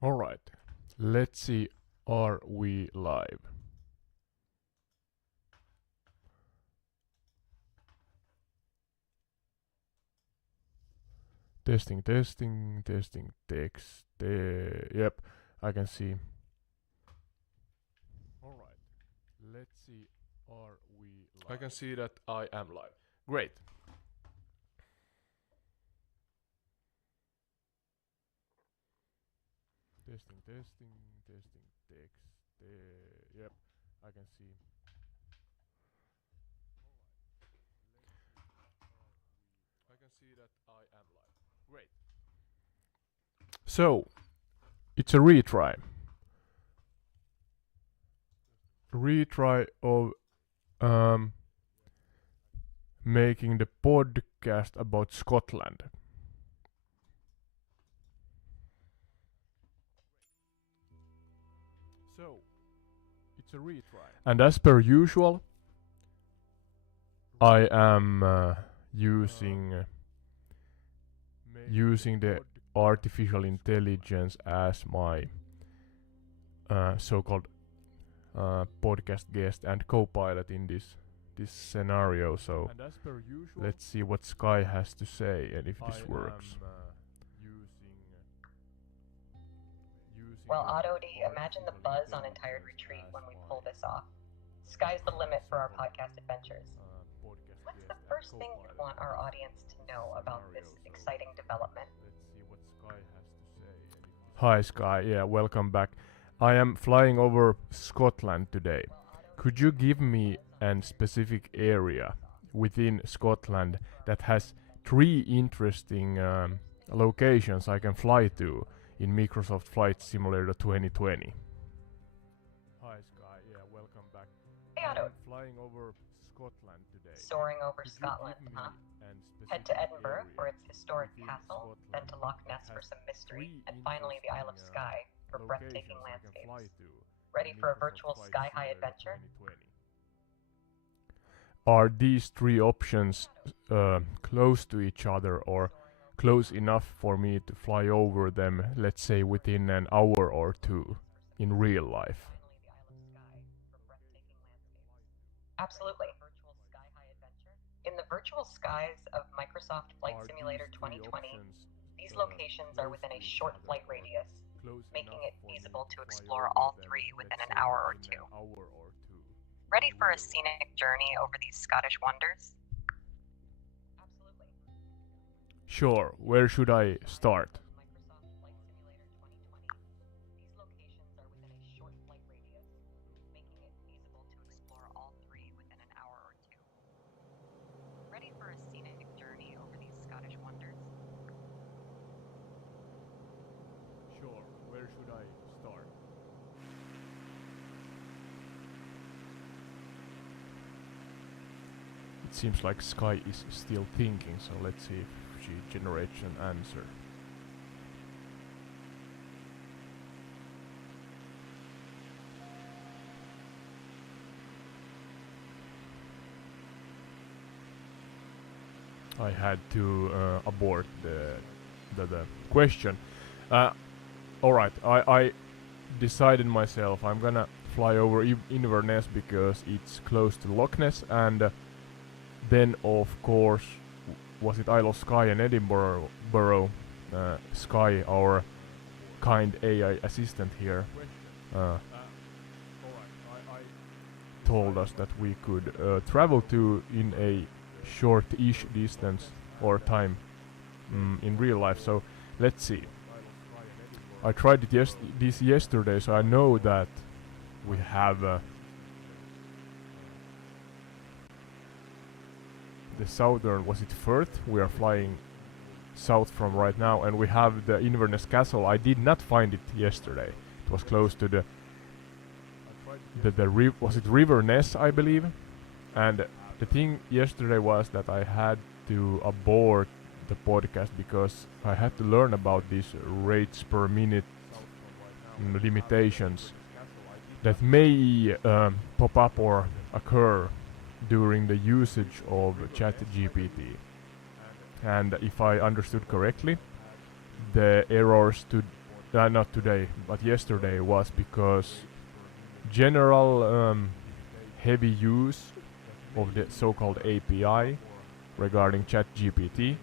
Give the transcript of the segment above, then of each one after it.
Alright, let's see, are we live? Testing, testing, testing, text. Yep, I can see. Alright, let's see, are we live? I can see that I am live. Great. Testing, testing, testing, text. Yep, I can see. I can see that I am live. Great. So, it's a retry. Retry of making the podcast about Scotland. So, it's a retry. And as per usual, I am using the artificial intelligence as my so-called podcast guest and co-pilot in this scenario. So let's see what Sky has to say and if this works. Well, Otto, imagine the buzz on Entire Retreat when we pull this off. Sky's the limit for our podcast adventures. What's the first thing you want our audience to know about this exciting development? Hi Sky, yeah, welcome back. I am flying over Scotland today. Could you give me a specific area within Scotland that has 3 interesting locations I can fly to in Microsoft Flight Simulator 2020? Hi Sky, yeah, welcome back. Hey Otto. Flying over Scotland today. Soaring over Scotland, huh? Head to Edinburgh for its historic castle, then to Loch Ness for some mystery, and finally the Isle of Skye for breathtaking landscapes. Ready for a virtual sky-high adventure? Are these 3 options close to each other or close enough for me to fly over them, let's say within an hour or 2 in real life? Absolutely. In the virtual skies of Microsoft Flight Simulator 2020, these locations are within a short flight radius, making it feasible to explore all 3 within an hour or 2. Ready for a scenic journey over these Scottish wonders? Absolutely. Sure, where should I start? Sure, where should I start? It seems like Sky is still thinking, so let's see if she generates an answer. I had to abort the question. Alright, I decided myself I'm gonna fly over Inverness because it's close to Loch Ness, and then of course was it Isle of Skye and Edinburgh. Sky, our kind AI assistant here, told us that we could travel to in a short-ish distance or time in real life. So let's see. I tried it this yesterday, so I know that we have the southern, was it Firth? We are flying south from right now, and we have the Inverness Castle. I did not find it yesterday. It was close to the was it River Ness, I believe. And the thing yesterday was that I had to abort the podcast because I had to learn about these rates per minute limitations that may pop up or occur during the usage of ChatGPT. And if I understood correctly, the errors not today, but yesterday was because general heavy use of the so-called API regarding ChatGPT,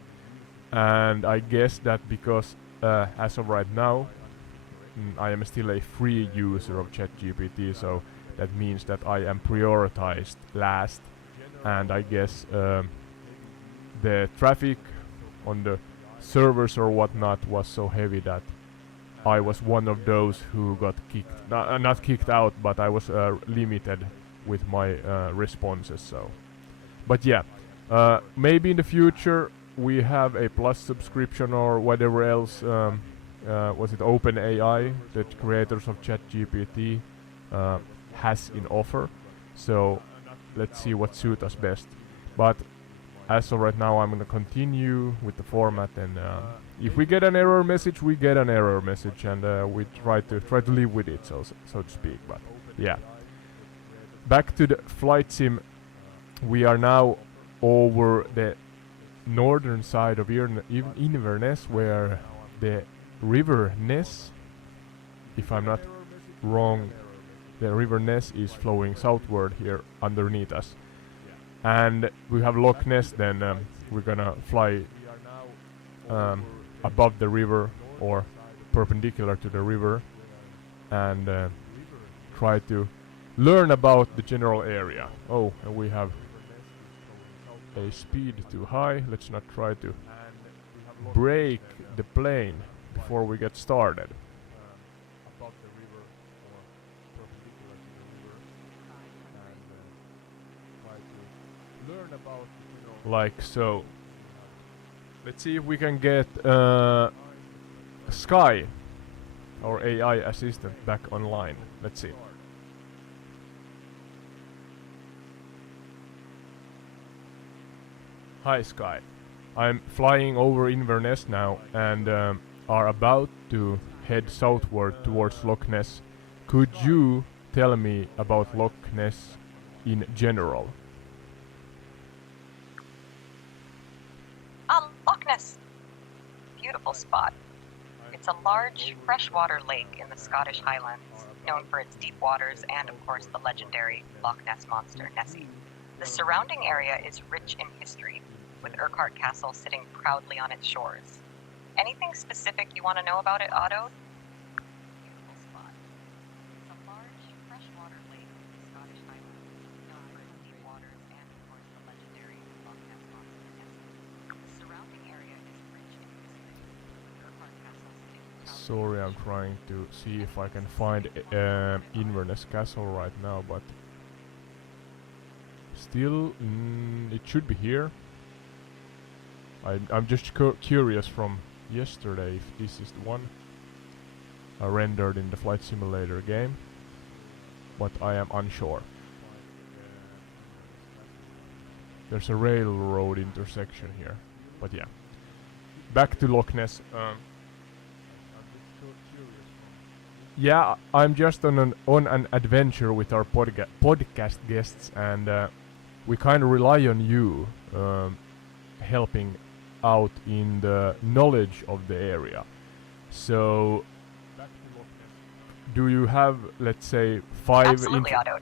and I guess that because as of right now I am still a free user of ChatGPT, so that means that I am prioritized last, and I guess the traffic on the servers or whatnot was so heavy that I was one of those who got kicked, not kicked out, but I was limited with my responses. So, but yeah, maybe in the future we have a plus subscription or whatever else. Was it OpenAI, the creators of ChatGPT, has in offer? So let's see what suits us best. But as of right now, I'm gonna continue with the format, and if we get an error message, we get an error message, and we try to live with it, so to speak. But yeah, back to the flight sim. We are now over the northern side of Inverness, where the River Ness, if I'm not wrong, the River Ness is flowing southward here underneath us. And we have Loch Ness, then we're gonna fly above the river or perpendicular to the river and try to learn about the general area. Oh, and we have a speed too high. Let's not try to break the plane before we get started. Like so. Let's see if we can get Sky, our AI assistant, back online. Let's see. Hi Sky. I'm flying over Inverness now and are about to head southward towards Loch Ness. Could you tell me about Loch Ness in general? Loch Ness. Beautiful spot. It's a large freshwater lake in the Scottish Highlands, known for its deep waters and, of course, the legendary Loch Ness monster, Nessie. The surrounding area is rich in history, with Urquhart Castle sitting proudly on its shores. Anything specific you want to know about it, Otto? Beautiful spot. It's a large freshwater lake in the Scottish Highlands, known for its deep waters and, of course, the legendary Loch Ness monster, Nessie. The surrounding area is rich in history, with Urquhart Castle sitting proudly. Sorry, I'm trying to see if I can find Inverness Castle right now, but still, it should be here. I'm just curious from yesterday if this is the one rendered in the Flight Simulator game, but I am unsure. There's a railroad intersection here, but yeah. Back to Loch Ness. Yeah, I'm just on an adventure with our podcast guests, and we kind of rely on you helping out in the knowledge of the area. So, do you have, let's say, 5... Absolutely, Otto.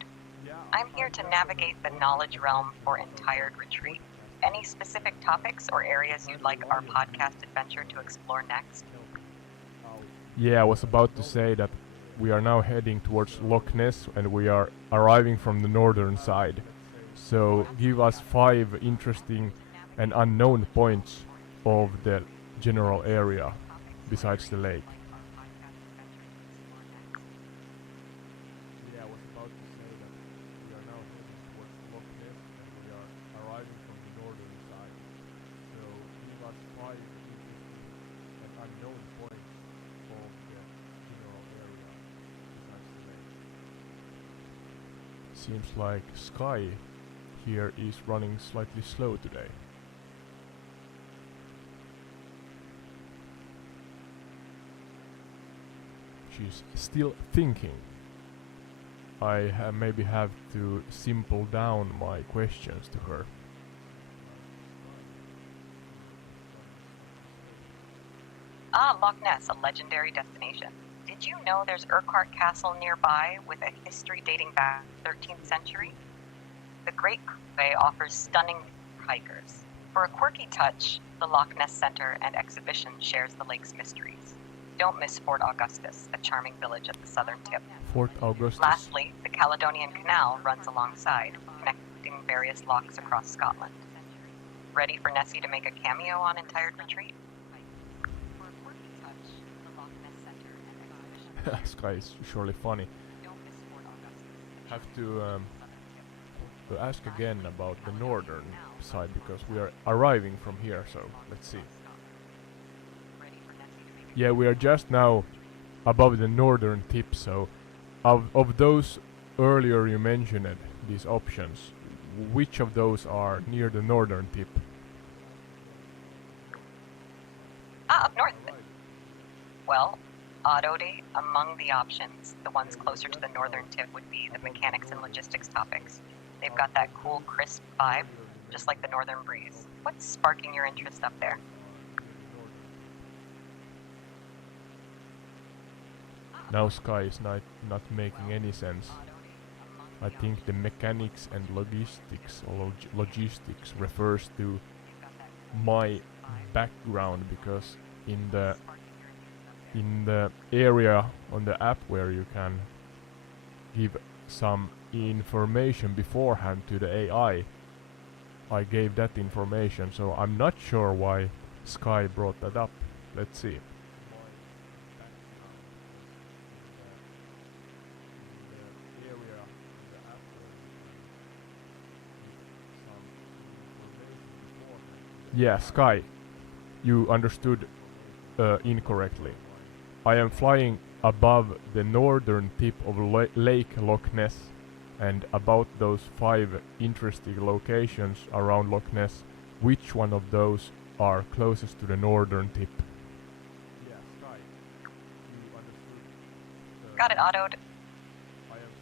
I'm here to navigate the knowledge realm for Entire Retreat. Any specific topics or areas you'd like our podcast adventure to explore next? Yeah, I was about to say that we are now heading towards Loch Ness and we are arriving from the northern side. So give us 5 interesting and unknown points of the general area besides the lake. Yeah, I was about to say that we are now heading towards Loch Ness and we are arriving from the northern side. So give us 5 interesting and unknown points of the general area besides the lake. Seems like Sky here is running slightly slow today. She's still thinking. I maybe have to simple down my questions to her. Loch Ness a legendary destination? Did you know there's Urquhart Castle nearby with a history dating back to the 13th century? The Great Way offers stunning hikers. For a quirky touch, the Loch Ness Center and exhibition shares the lake's mysteries. Don't miss Fort Augustus, a charming village at the southern tip. Fort Augustus. Lastly, the Caledonian Canal runs alongside, connecting various lochs across Scotland. Ready for Nessie to make a cameo on Entire Retreat? For a quirky touch, the Loch Ness Center and exhibition. Sky is surely funny. Don't miss Fort Augustus. Have to ask again about the northern side because we are arriving from here, so let's see. Yeah, we are just now above the northern tip, so of those earlier you mentioned, these options, which of those are near the northern tip? Up north. Well, oddity, among the options, the ones closer to the northern tip would be the mechanics and logistics topics. They've got that cool, crisp vibe, just like the northern breeze. What's sparking your interest up there? Now Sky is not making any sense. I think the mechanics and logistics or logistics refers to my background, because in the area on the app where you can give some information beforehand to the AI, I gave that information, so I'm not sure why Sky brought that up. Let's see. Yeah, Sky, you understood incorrectly. I am flying above the northern tip of Lake Loch Ness, and about those 5 interesting locations around Loch Ness, which one of those are closest to the northern tip? Yeah, Sky, you understood. Got it, autoed.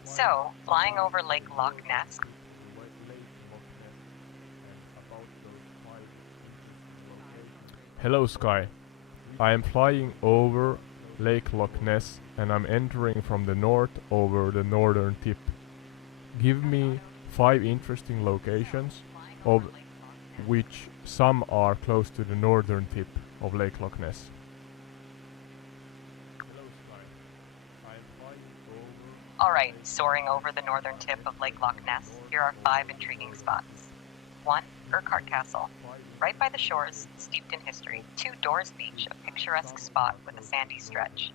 So, flying over Lake Loch Ness. Hello Sky, I am flying over Lake Loch Ness and I'm entering from the north over the northern tip. Give me 5 interesting locations, of which some are close to the northern tip of Lake Loch Ness. Alright, soaring over the northern tip of Lake Loch Ness, here are 5 intriguing spots. 1. Urquhart Castle, right by the shores, steeped in history. 2. Doors Beach, a picturesque spot with a sandy stretch.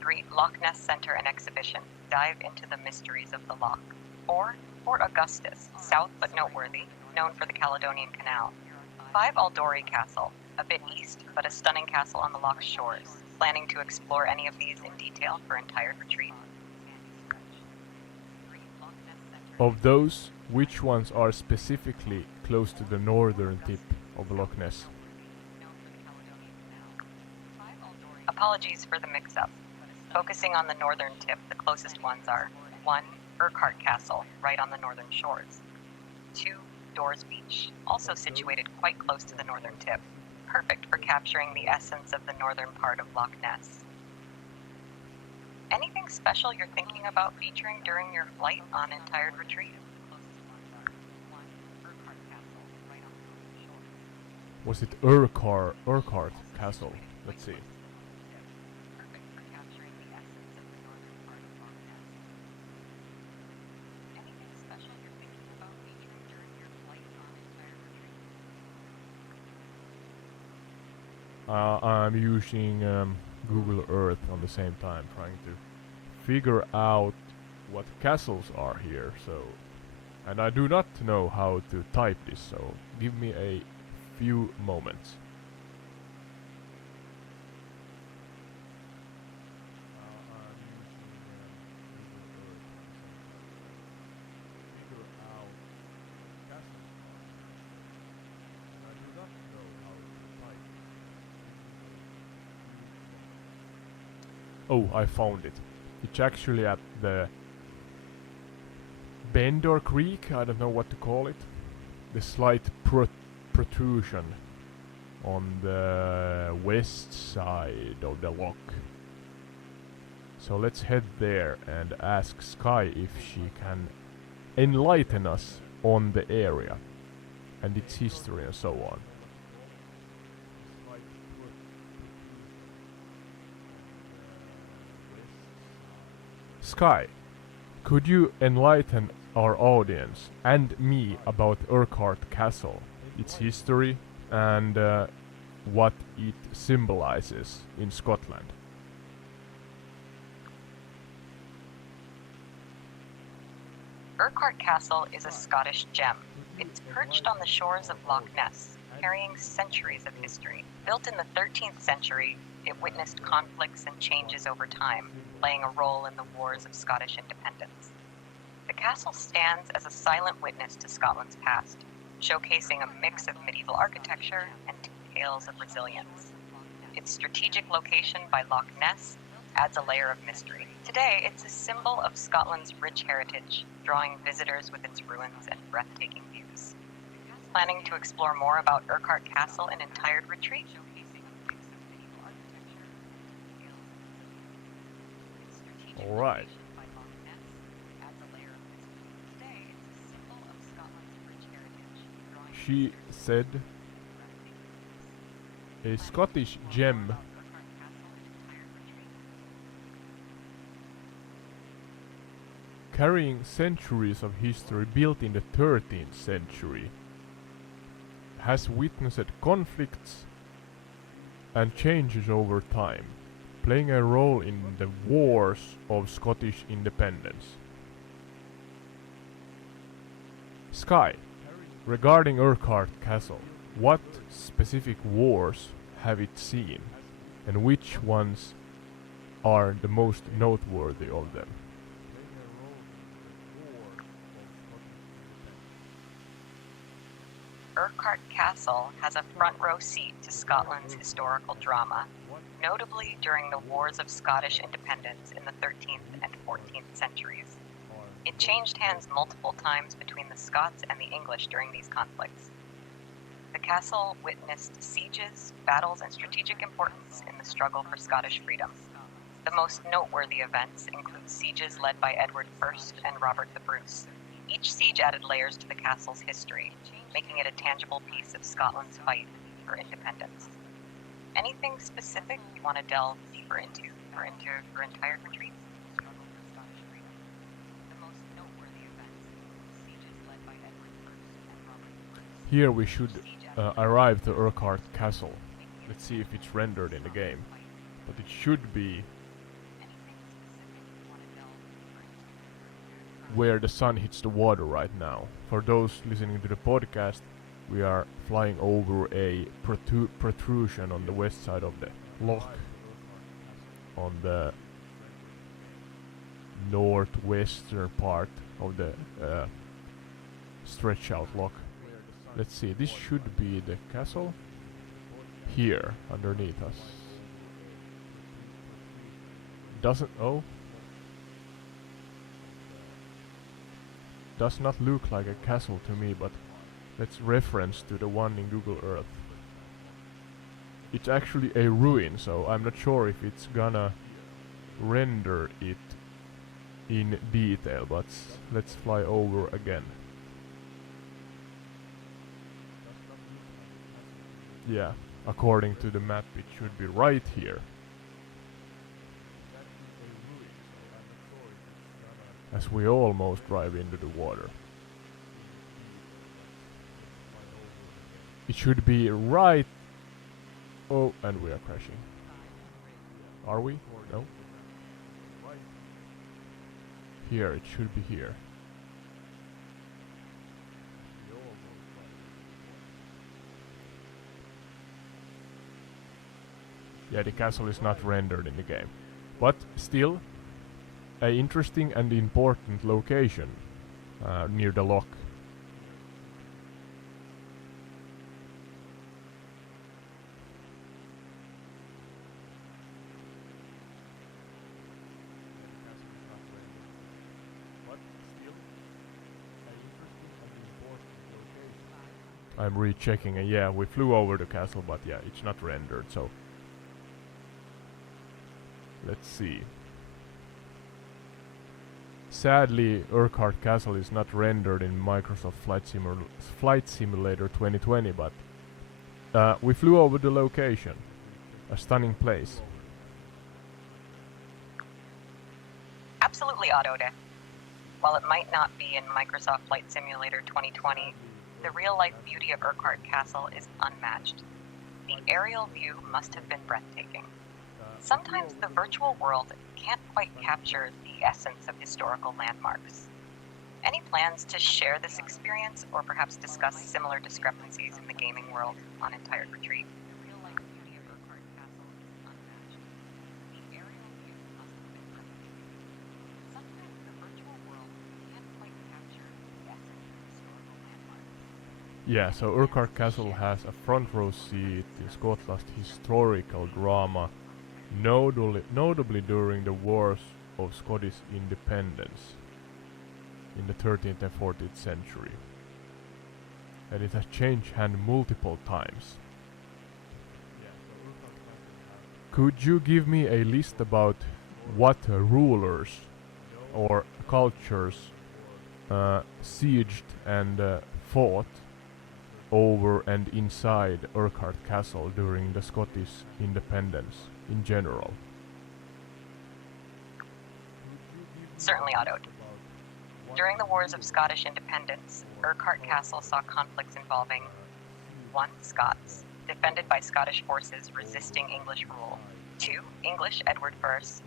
3. Loch Ness Center and Exhibition, dive into the mysteries of the loch. 4. Fort Augustus, south but noteworthy, known for the Caledonian Canal. 5. Aldori Castle, a bit east, but a stunning castle on the loch's shores. Planning to explore any of these in detail for Entire Retreat? Of those, which ones are specifically close to the northern tip of Loch Ness? Apologies for the mix-up. Focusing on the northern tip, the closest ones are 1. Urquhart Castle, right on the northern shores. 2. Doors Beach, also situated quite close to the northern tip. Perfect for capturing the essence of the northern part of Loch Ness. Anything special you're thinking about featuring during your flight on Entire Retreat? Was it Urquhart Castle? Let's see. I'm using Google Earth on the same time, trying to figure out what castles are here. So, and I do not know how to type this, so give me a few moments. Oh, I found it. It's actually at the Bendor Creek, I don't know what to call it. The slight protrusion on the west side of the lock. So let's head there and ask Sky if she can enlighten us on the area and its history and so on. Sky, could you enlighten our audience and me about Urquhart Castle, its history, and what it symbolizes in Scotland? Urquhart Castle is a Scottish gem. It's perched on the shores of Loch Ness, carrying centuries of history. Built in the 13th century, it witnessed conflicts and changes over time, playing a role in the wars of Scottish independence. The castle stands as a silent witness to Scotland's past, showcasing a mix of medieval architecture and tales of resilience. Its strategic location by Loch Ness adds a layer of mystery. Today, it's a symbol of Scotland's rich heritage, drawing visitors with its ruins and breathtaking views. Planning to explore more about Urquhart Castle in entire retreat? Alright. She said a Scottish gem carrying centuries of history, built in the 13th century, has witnessed conflicts and changes over time, playing a role in the wars of Scottish independence. Sky, regarding Urquhart Castle, what specific wars have it seen, and which ones are the most noteworthy of them? Urquhart Castle has a front row seat to Scotland's historical drama, notably during the Wars of Scottish Independence in the 13th and 14th centuries. It changed hands multiple times between the Scots and the English during these conflicts. The castle witnessed sieges, battles, and strategic importance in the struggle for Scottish freedom. The most noteworthy events include sieges led by Edward I and Robert the Bruce. Each siege added layers to the castle's history, making it a tangible piece of Scotland's fight for independence. Anything specific you want to delve deeper into for entire retreat? Here we should arrive to Urquhart Castle. Let's see if it's rendered in the game. But it should be where the sun hits the water right now. For those listening to the podcast, we are flying over a protrusion on the west side of the loch, on the northwestern part of the stretch out loch. Let's see, this should be the castle. Here, underneath us. Does not look like a castle to me, but let's reference to the one in Google Earth. It's actually a ruin, so I'm not sure if it's gonna render it in detail, but let's fly over again. Yeah, according to the map it should be right here. As we almost drive into the water. It should be right... Oh, and we are crashing. Are we? No? Here, it should be here. Yeah, the castle is not rendered in the game. But still, a interesting and important location near the loch. I'm rechecking, and yeah, we flew over the castle, but yeah, it's not rendered, so let's see. Sadly, Urquhart Castle is not rendered in Microsoft Flight Simulator 2020, but we flew over the location. A stunning place. Absolutely, Autode. While it might not be in Microsoft Flight Simulator 2020, the real-life beauty of Urquhart Castle is unmatched. The aerial view must have been breathtaking. Sometimes the virtual world can't quite capture the essence of historical landmarks. Any plans to share this experience, or perhaps discuss similar discrepancies in the gaming world on Entire Retreat? Yeah, so Urquhart Castle has a front row seat in Scotland's historical drama, notably during the wars of Scottish independence in the 13th and 14th century. And it has changed hand multiple times. Could you give me a list about what rulers or cultures sieged and fought over and inside Urquhart Castle during the Scottish independence in general? Certainly, Otto. During the Wars of Scottish Independence, Urquhart Castle saw conflicts involving 1. Scots, defended by Scottish forces resisting English rule. 2. English Edward Thurse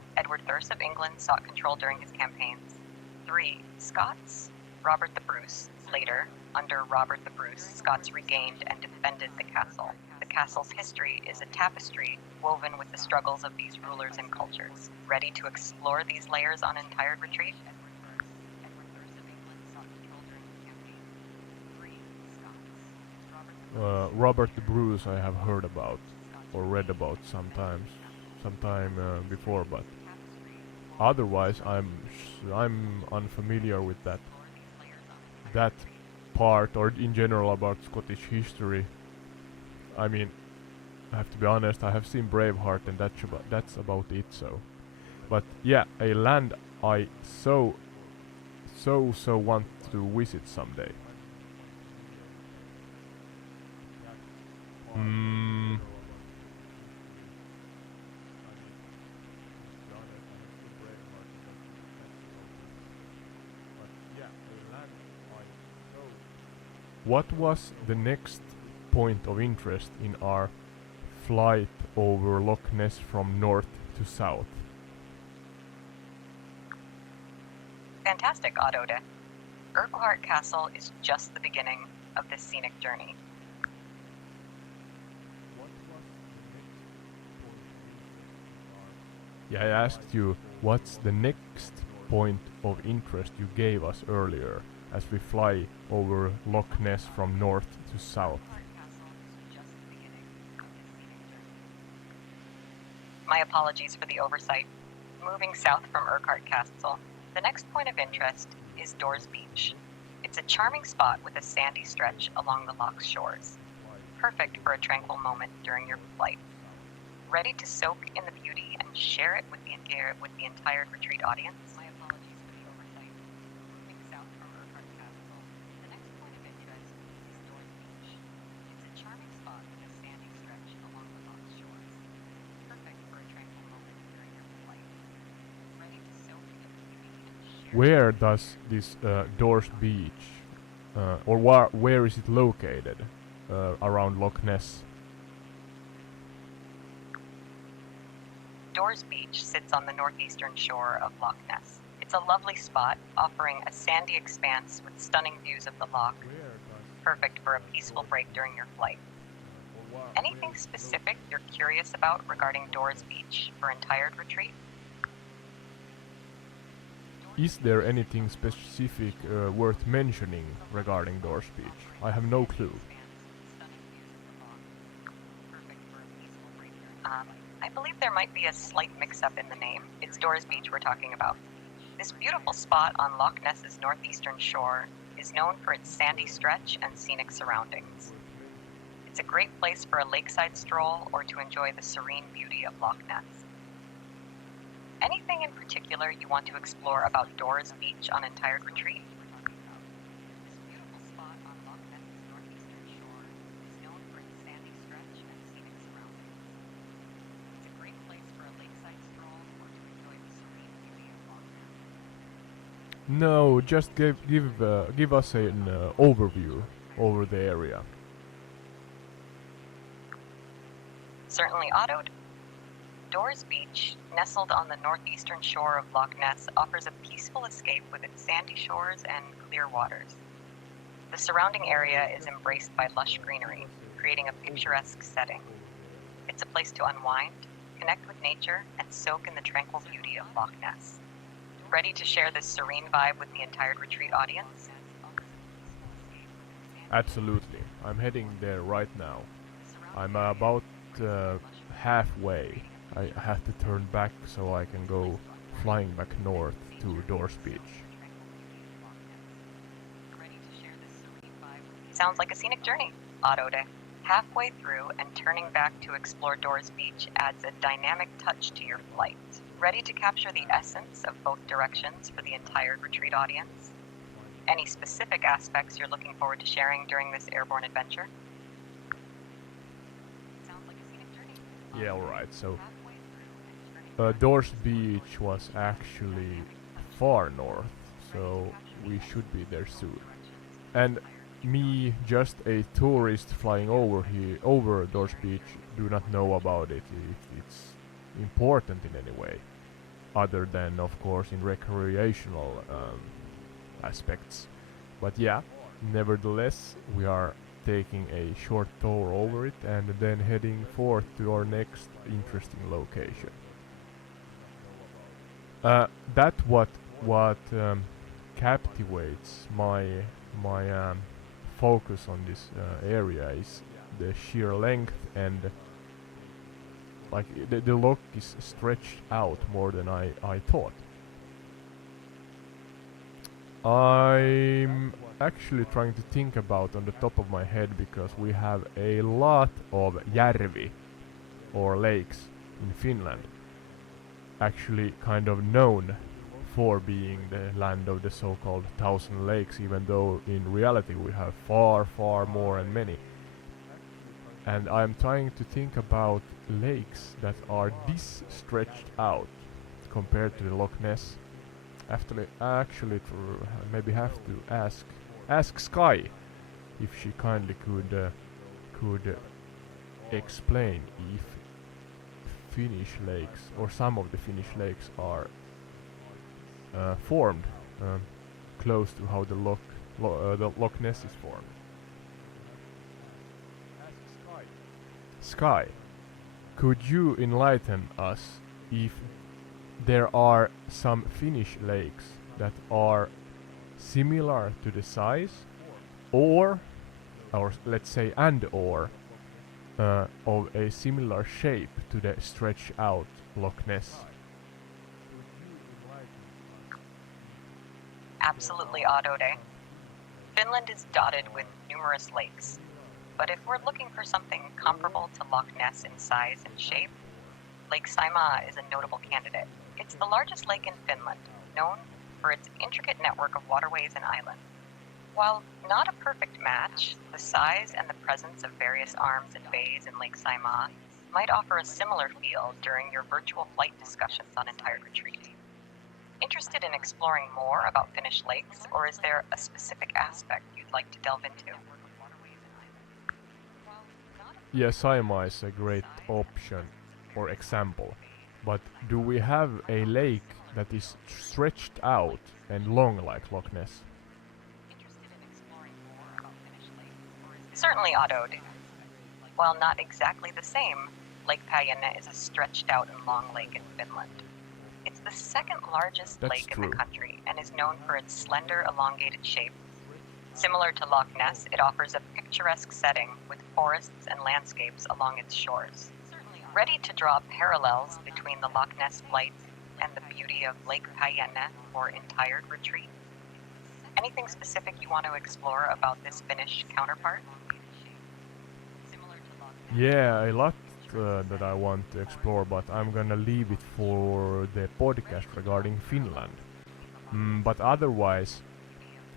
of England sought control during his campaigns. 3. Scots, Robert the Bruce. Later, under Robert the Bruce, Scots regained and defended the castle. The castle's history is a tapestry woven with the struggles of these rulers and cultures. Ready to explore these layers on Entire Retreat? Robert the Bruce I have heard about or read about sometime before, but otherwise I'm unfamiliar with that part, or in general about Scottish history. I mean, I have to be honest, I have seen Braveheart and that's about it, so. But yeah, a land I so want to visit someday. What was the next point of interest in our flight over Loch Ness from north to south? Fantastic, Autode. Urquhart Castle is just the beginning of this scenic journey. Yeah, I asked you, what's the next point of interest you gave us earlier as we fly over Loch Ness from north to south? My apologies for the oversight. Moving south from Urquhart Castle, the next point of interest is Dores Beach. It's a charming spot with a sandy stretch along the loch's shores. Perfect for a tranquil moment during your flight. Ready to soak in the beauty and share it with the entire retreat audience? My apologies for the oversight. Moving south from Urquhart Castle, the next point of interest is Dores Beach. It's a charming spot with a sandy stretch along the loch's shores. Perfect for a tranquil moment during your flight. Ready to soak in the beauty and share. Where does this Dores Beach, or where is it located around Loch Ness? Dores Beach sits on the northeastern shore of Loch Ness. It's a lovely spot, offering a sandy expanse with stunning views of the loch, perfect for a peaceful break during your flight. Anything specific you're curious about regarding Dores Beach for Entire Retreat? Is there anything specific worth mentioning regarding Dores Beach? I have no clue. I believe there might be a slight mix-up in the name. It's Dores Beach we're talking about. This beautiful spot on Loch Ness's northeastern shore is known for its sandy stretch and scenic surroundings. It's a great place for a lakeside stroll or to enjoy the serene beauty of Loch Ness. Anything in particular you want to explore about Doors Beach on Entire Retreat? This beautiful spot on Loch Ness's northeastern shore is known for its sandy stretch and scenic surroundings. It's a great place for a lakeside stroll or to enjoy the serene beauty of Loch Ness. No, just give us an overview over the area. Certainly, Otto. Doors Beach, nestled on the northeastern shore of Loch Ness, offers a peaceful escape with its sandy shores and clear waters. The surrounding area is embraced by lush greenery, creating a picturesque setting. It's a place to unwind, connect with nature, and soak in the tranquil beauty of Loch Ness. Ready to share this serene vibe with the entire retreat audience? Absolutely. I'm heading there right now. I'm about halfway. I have to turn back so I can go flying back north to Doors Beach. Sounds like a scenic journey, Otto. Halfway through and turning back to explore Doors Beach adds a dynamic touch to your flight. Ready to capture the essence of both directions for the entire retreat audience? Any specific aspects you're looking forward to sharing during this airborne adventure? Sounds like a scenic journey. Yeah, alright, so Doors Beach was actually far north, so we should be there soon. And me, just a tourist flying over Doors Beach, do not know about it, if it's important in any way, other than, of course, in recreational aspects. But yeah, nevertheless, we are taking a short tour over it and then heading forth to our next interesting location. That what captivates my focus on this area is the sheer length, and like the loch is stretched out more than I thought. I'm actually trying to think about on the top of my head, because we have a lot of järvi or lakes in Finland, actually kind of known for being the land of the so-called 1,000 lakes, even though in reality we have far more and many. And I'm trying to think about lakes that are this stretched out compared to the Loch Ness. Actually, maybe have to ask Sky if she kindly could explain if Finnish lakes or some of the Finnish lakes are formed close to how the Loch Ness is formed. Sky, could you enlighten us if there are some Finnish lakes that are similar to the size, or let's say of a similar shape to the stretched out Loch Ness? Absolutely, Otto. Finland is dotted with numerous lakes, but if we're looking for something comparable to Loch Ness in size and shape, Lake Saimaa is a notable candidate. It's the largest lake in Finland, known for its intricate network of waterways and islands. While not a perfect match, the size and the presence of various arms and bays in Lake Saimaa might offer a similar feel during your virtual flight discussions on Entire Retreat. Interested in exploring more about Finnish lakes, or is there a specific aspect you'd like to delve into? Yeah, Saimaa is a great option or example, but do we have a lake that is stretched out and long like Loch Ness? Certainly, Otto. While not exactly the same, Lake Päijänne is a stretched out and long lake in Finland. It's the second largest lake in the country and is known for its slender, elongated shape. Similar to Loch Ness, it offers a picturesque setting with forests and landscapes along its shores. Ready to draw parallels between the Loch Ness flight and the beauty of Lake Päijänne for Entire Retreat? Anything specific you want to explore about this Finnish counterpart? Yeah, a lot that I want to explore, but I'm gonna leave it for the podcast regarding Finland. But otherwise,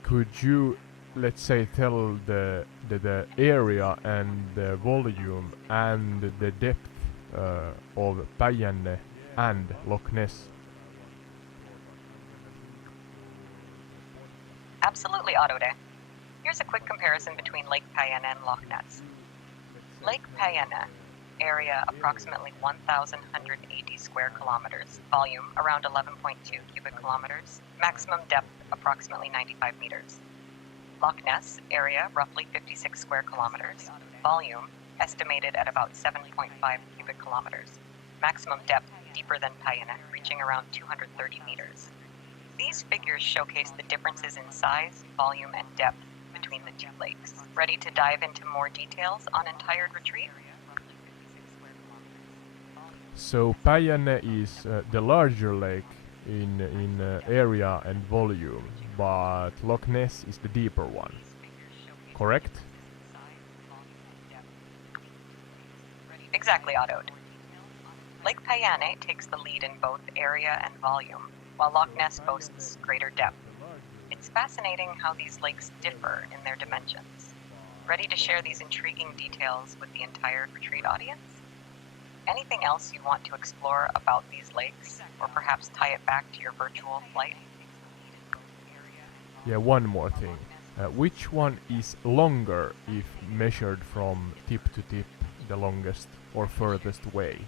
could you, let's say, tell the area and the volume and the depth of Päijänne and Loch Ness? Absolutely, Autode. Here's a quick comparison between Lake Päijänne and Loch Ness. Lake Päijänne, area approximately 1,180 square kilometers, volume around 11.2 cubic kilometers, maximum depth approximately 95 meters. Loch Ness, area roughly 56 square kilometers, volume estimated at about 7.5 cubic kilometers, maximum depth deeper than Päijänne, reaching around 230 meters. These figures showcase the differences in size, volume, and depth between the two lakes. Ready to dive into more details on Entired Retreat? So Päijänne is the larger lake in area and volume, but Loch Ness is the deeper one. Correct? Exactly, Ottoed. Lake Päijänne takes the lead in both area and volume, while Loch Ness boasts greater depth. It's fascinating how these lakes differ in their dimensions. Ready to share these intriguing details with the entire retreat audience? Anything else you want to explore about these lakes, or perhaps tie it back to your virtual flight? Yeah, one more thing. Which one is longer if measured from tip to tip, the longest or furthest way?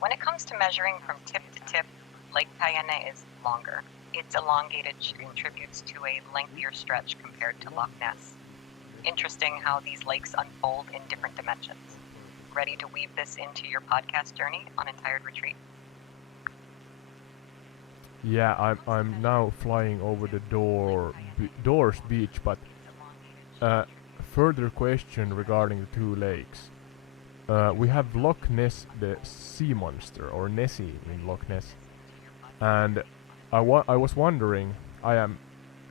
When it comes to measuring from tip to tip, Lake Päijänne is longer. Its elongated contributes to a lengthier stretch compared to Loch Ness. Interesting how these lakes unfold in different dimensions. Ready to weave this into your podcast journey on Entired Retreat? Yeah, I'm now flying over the Doors beach, but further question regarding the two lakes. We have Loch Ness, the sea monster, or Nessie in Loch Ness, and I was wondering, I am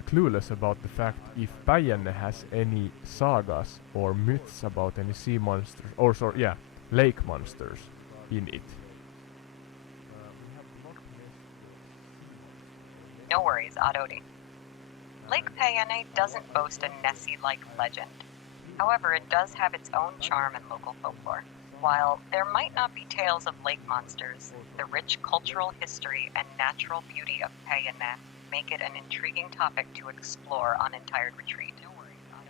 clueless about the fact if Päijänne has any sagas or myths about any sea monsters, or lake monsters in it. No worries, Adodi. Lake Päijänne doesn't boast a Nessie-like legend. However, it does have its own charm and local folklore. While there might not be tales of lake monsters, the rich cultural history and natural beauty of Päijänne make it an intriguing topic to explore on Entired Retreat.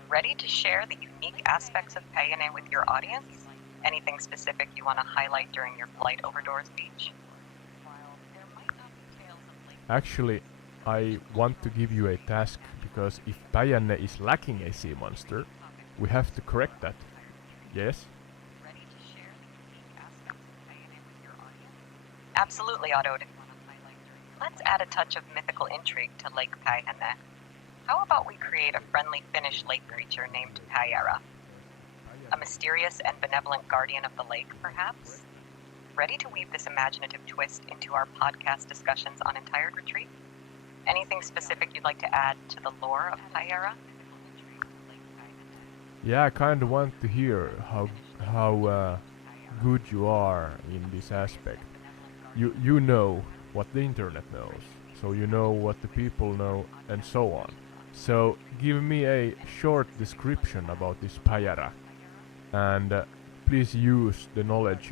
Ready to share the unique aspects of Päijänne with your audience? Anything specific you want to highlight during your flight over Doors Beach? Actually, I want to give you a task, because if Päijänne is lacking a sea monster, we have to correct that. Yes? Absolutely, Otto. Let's add a touch of mythical intrigue to Lake Päijänne. How about we create a friendly Finnish lake creature named Päijärä? A mysterious and benevolent guardian of the lake, perhaps? Ready to weave this imaginative twist into our podcast discussions on Entired Retreat? Anything specific you'd like to add to the lore of Päijärä? Yeah, I kind of want to hear how good you are in this aspect. You know what the internet knows, so you know what the people know, and so on. So give me a short description about this Päijärä, and please use the knowledge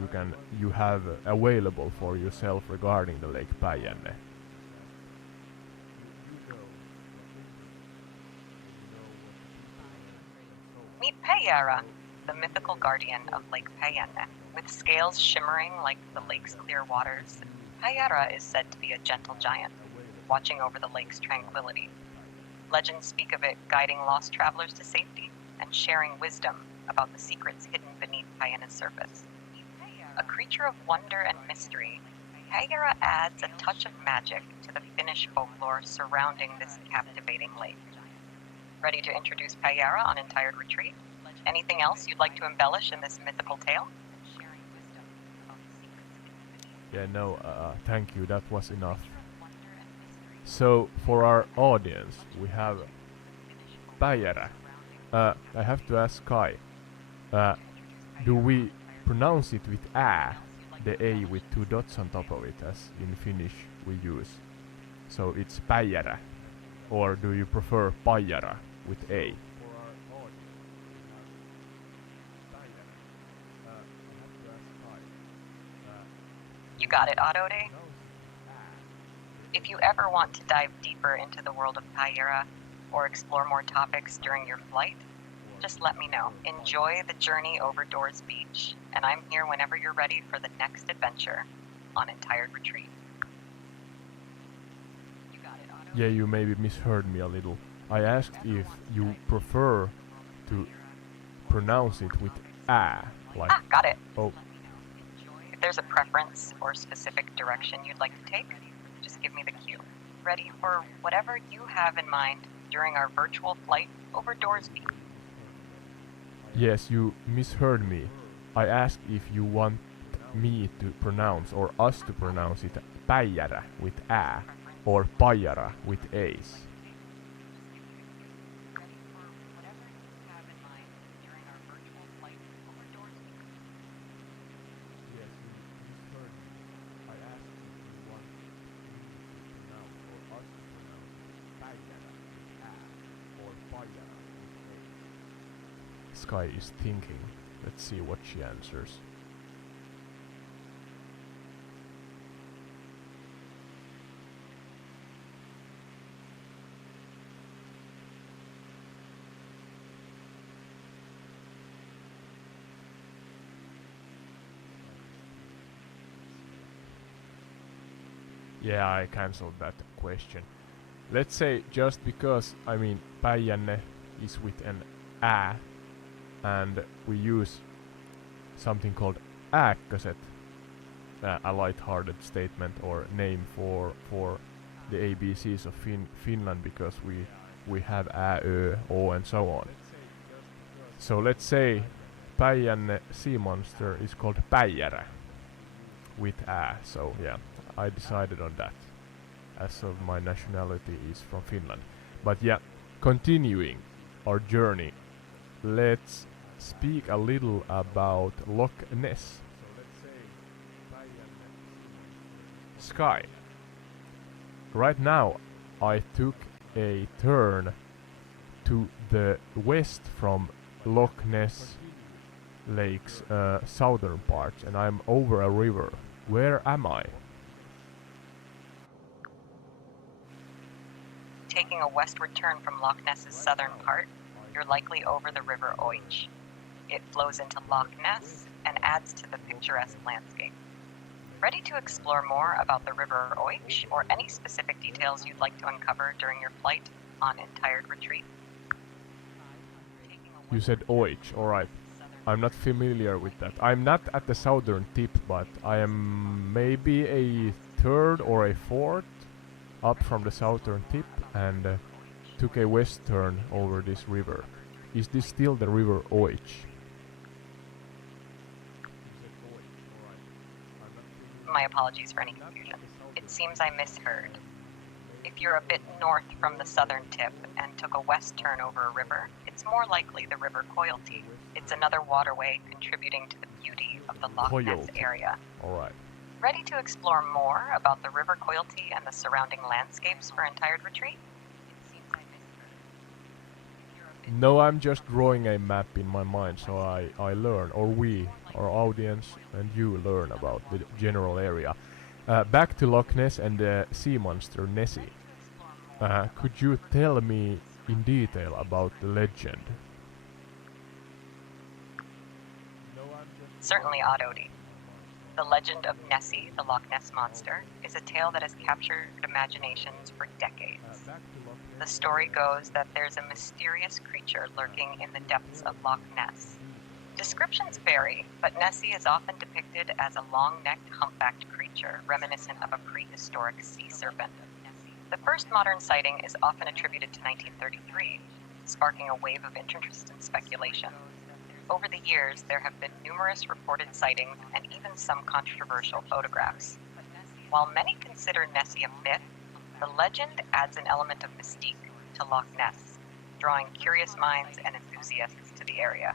you have available for yourself regarding the Lake Päijänne. Meet Päijärä, the mythical guardian of Lake Päijänne. With scales shimmering like the lake's clear waters, Päijärä is said to be a gentle giant, watching over the lake's tranquility. Legends speak of it guiding lost travelers to safety and sharing wisdom about the secrets hidden beneath Päijänne's surface. A creature of wonder and mystery, Päijärä adds a touch of magic to the Finnish folklore surrounding this captivating lake. Ready to introduce Päijärä on Entired Retreat? Anything else you'd like to embellish in this mythical tale? Yeah, no, thank you, that was enough. So, for our audience, we have Päijärä. I have to ask Kai. Do we pronounce it with ä, the A with two dots on top of it, as in Finnish we use? So it's Päijärä, or do you prefer Paijara with A? You got it, Autode? If you ever want to dive deeper into the world of Paijara or explore more topics during your flight, just let me know. Enjoy the journey over Doors Beach, and I'm here whenever you're ready for the next adventure on Entire Retreat. You got it, Autode? Yeah, you maybe misheard me a little. I asked if you prefer to pronounce it with ä, like... Ah, got it. Oh, If there's a preference or specific direction you'd like to take, just give me the cue. Ready for whatever you have in mind during our virtual flight over Doors Beach. yes, you misheard me. I asked if you want me to pronounce, or us to pronounce it Päijärä with ä, or Paijara with a's. Sky is thinking. Let's see what she answers. Yeah, I cancelled that question. Let's say just because, I mean, Päijänne is with an ä, and we use something called ääkköset, a light-hearted statement or name for the ABCs of Finland, because we have ä, ö, o, and so on. So let's say Päijänne sea monster is called Päijärä with ä. So yeah, I decided on that, as of my nationality is from Finland. But yeah, continuing our journey, let's speak a little about Loch Ness. Sky. Right now, I took a turn to the west from Loch Ness Lake's southern part, and I'm over a river. Where am I? Taking a westward turn from Loch Ness's southern part, you're likely over the River Oich. It flows into Loch Ness and adds to the picturesque landscape. Ready to explore more about the River Oich or any specific details you'd like to uncover during your flight on Entire Retreat? You said Oich, alright. I'm not familiar with that. I'm not at the southern tip, but I am maybe a third or a fourth up from the southern tip, and took a west turn over this river. Is this still the River Oich? My apologies for any confusion. It seems I misheard. If you're a bit north from the southern tip and took a west turn over a river, it's more likely the River Coilty. It's another waterway contributing to the beauty of the Loch Ness Coilty. area. Alright. Ready to explore more about the River Coilty and the surrounding landscapes for Entire Retreat? No, I'm just drawing a map in my mind, so I learn, or we, our audience, and you learn about the general area. Back to Loch Ness and the sea monster Nessie. Could you tell me in detail about the legend? Certainly, Ododi. The legend of Nessie, the Loch Ness Monster, is a tale that has captured imaginations for decades. The story goes that there's a mysterious creature lurking in the depths of Loch Ness. Descriptions vary, but Nessie is often depicted as a long-necked, humpbacked creature reminiscent of a prehistoric sea serpent. The first modern sighting is often attributed to 1933, sparking a wave of interest and speculation. Over the years, there have been numerous reported sightings and even some controversial photographs. While many consider Nessie a myth, the legend adds an element of mystique to Loch Ness. drawing curious minds and enthusiasts to the area.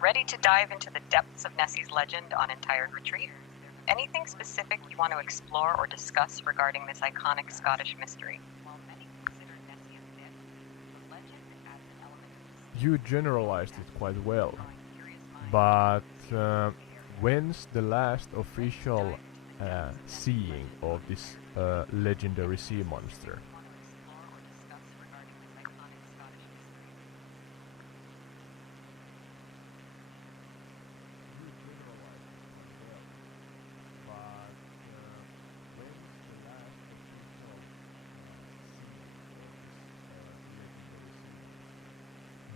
Ready to dive into the depths of Nessie's legend on Entired Retreat? Anything specific you want to explore or discuss regarding this iconic Scottish mystery? You generalized it quite well, but when's the last official seeing of this legendary sea monster?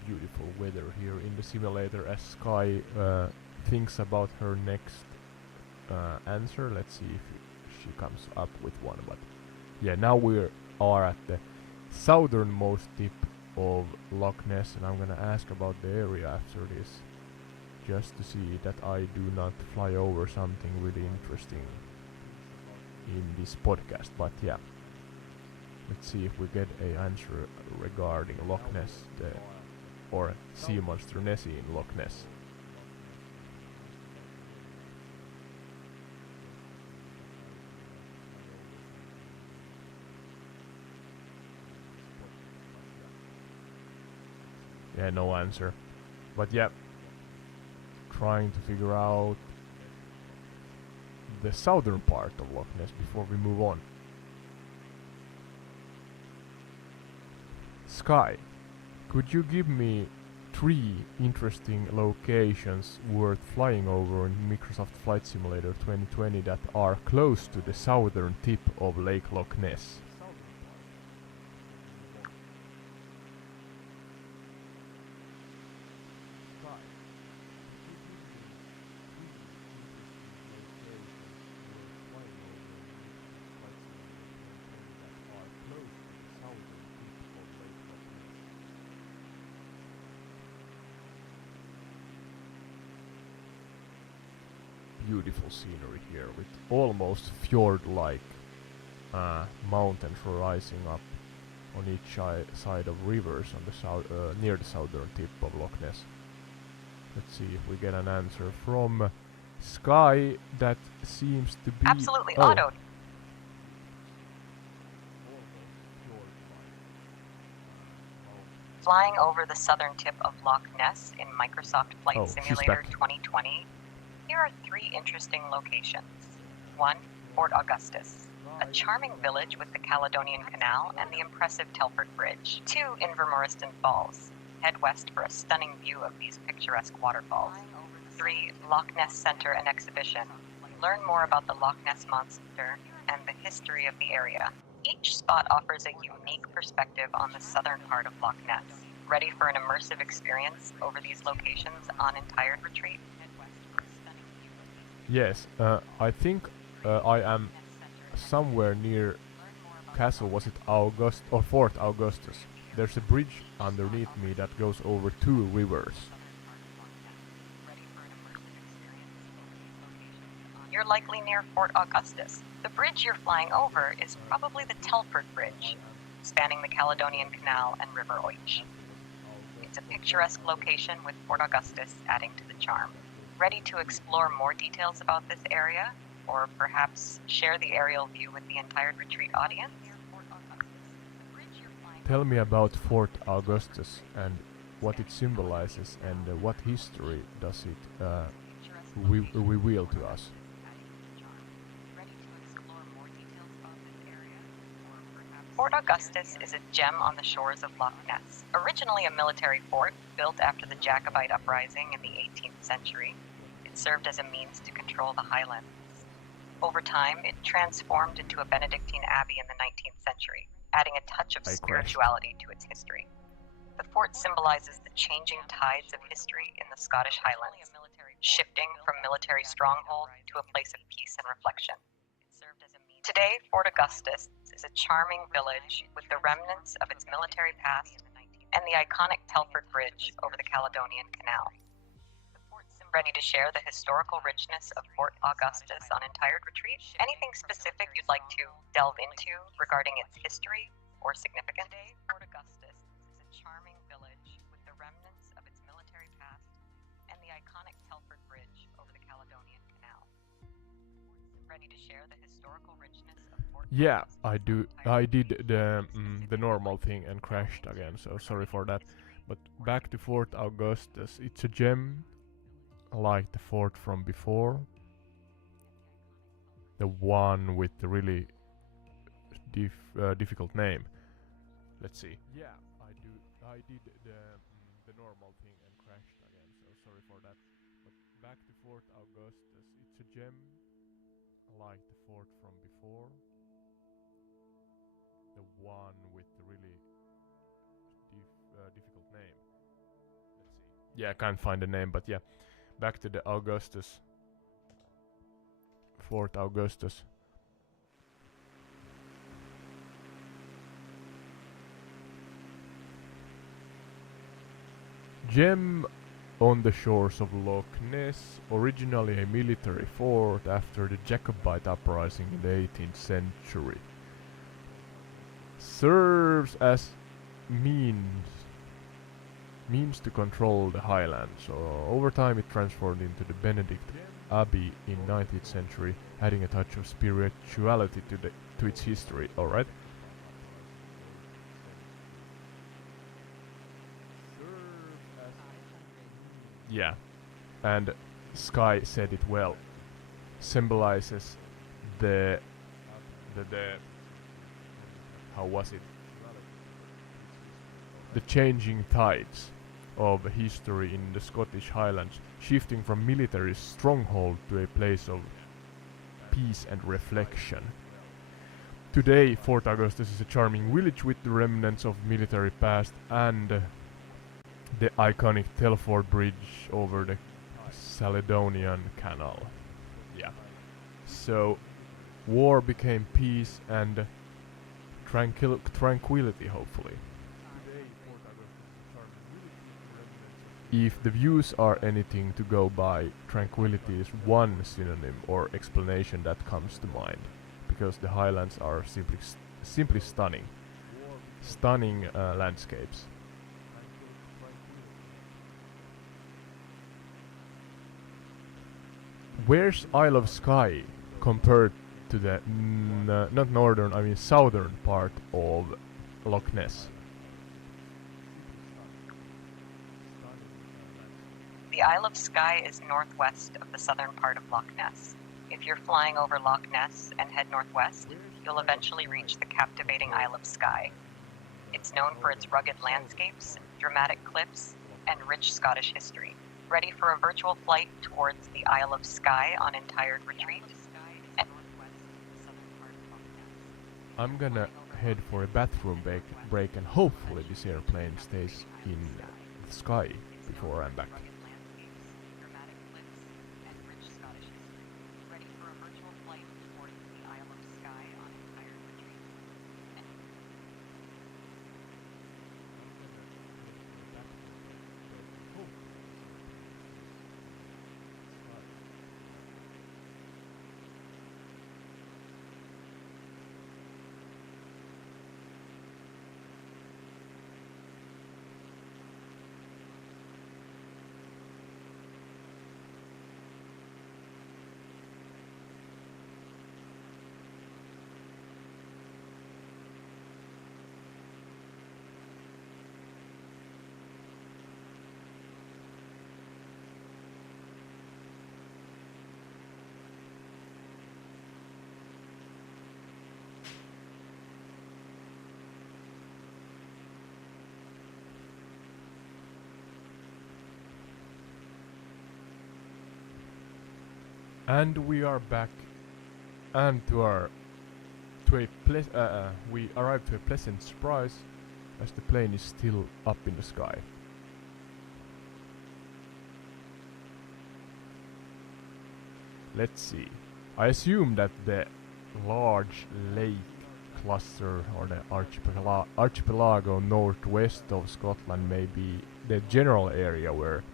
Beautiful weather here in the simulator as Sky thinks about her next answer. Let's see if she comes up with one. But yeah, now we are at the southernmost tip of Loch Ness, and I'm gonna ask about the area after this, just to see that I do not fly over something really interesting in this podcast. But yeah, let's see if we get a answer regarding Loch Ness, or sea monster Nessie in Loch Ness. Yeah, no answer. But yeah, trying to figure out the southern part of Loch Ness before we move on. Sky, could you give me 3 interesting locations worth flying over in Microsoft Flight Simulator 2020 that are close to the southern tip of Lake Loch Ness? Beautiful scenery here with almost fjord-like mountains rising up on each side of rivers on the near the southern tip of Loch Ness. Let's see if we get an answer from Sky. That seems to be Absolutely, auto. Flying over the southern tip of Loch Ness in Microsoft Flight Simulator 2020, here are 3 interesting locations. 1, Fort Augustus, a charming village with the Caledonian Canal and the impressive Telford Bridge. 2, Invermoriston Falls. Head west for a stunning view of these picturesque waterfalls. 3, Loch Ness Center and Exhibition. Learn more about the Loch Ness Monster and the history of the area. Each spot offers a unique perspective on the southern part of Loch Ness. Ready for an immersive experience over these locations on Entired Retreat? Yes, I think I am somewhere near Castle, was it August or Fort Augustus? There's a bridge underneath me that goes over 2 rivers. You're likely near Fort Augustus. The bridge you're flying over is probably the Telford Bridge, spanning the Caledonian Canal and River Oich. It's a picturesque location with Fort Augustus adding to the charm. Ready to explore more details about this area, or perhaps share the aerial view with the Entired Retreat audience? Tell me about Fort Augustus and what it symbolizes, and what history does it reveal to us. Fort Augustus is a gem on the shores of Loch Ness. Originally a military fort built after the Jacobite uprising in the 18th century, it served as a means to control the Highlands. Over time, it transformed into a Benedictine abbey in the 19th century, adding a touch of spirituality to its history. The fort symbolizes the changing tides of history in the Scottish Highlands, shifting from military stronghold to a place of peace and reflection. Today, Fort Augustus is a charming village with the remnants of its military past and the iconic Telford Bridge over the Caledonian Canal. Ready to share the historical richness of Fort Augustus on Entired Retreat? Anything specific you'd like to delve into regarding its history or significance? charming village with the remnants of its military past and the iconic Telford Bridge over the Caledonian Canal. Ready to share the historical richness of Fort Yeah, Augustus I do. on entire I did the Mississippi normal River. thing and crashed again, so sorry for that. History, But or back to Fort Augustus. It's a gem, like the fort from before. The one with the really difficult name. Let's see. Yeah, I do. I did the normal thing and crashed again, so sorry for that. But back to Fort Augustus. It's a gem, like the fort from before. The one with the really difficult name. Let's see. Yeah, I can't find the name, but yeah. Back to the Augustus. Fort Augustus. Gem on the shores of Loch Ness, originally a military fort after the Jacobite uprising in the 18th century. Serves as means to control the highlands. So over time it transformed into the Benedict Abbey in 19th century, adding a touch of spirituality to its history. All right. Yeah, and Sky said it well. Symbolizes the how was it? The changing tides of history in the Scottish Highlands, shifting from military stronghold to a place of peace and reflection. Today, Fort Augustus is a charming village with the remnants of military past and the iconic Telford Bridge over the Caledonian Canal. Yeah. So, war became peace and tranquility, hopefully. If the views are anything to go by, tranquility is one synonym or explanation that comes to mind, because the highlands are simply stunning. Stunning landscapes. Where's Isle of Skye compared to the not northern, I mean southern part of Loch Ness? The Isle of Skye is northwest of the southern part of Loch Ness. If you're flying over Loch Ness and head northwest, you'll eventually reach the captivating Isle of Skye. It's known for its rugged landscapes, dramatic cliffs, and rich Scottish history. Ready for a virtual flight towards the Isle of Skye on entire retreat? I'm gonna head for a bathroom break and hopefully this airplane stays in the sky before I'm back. And we are back, and we arrived to a pleasant surprise, as the plane is still up in the sky. Let's see. I assume that the large lake cluster or the archipelago northwest of Scotland may be the general area where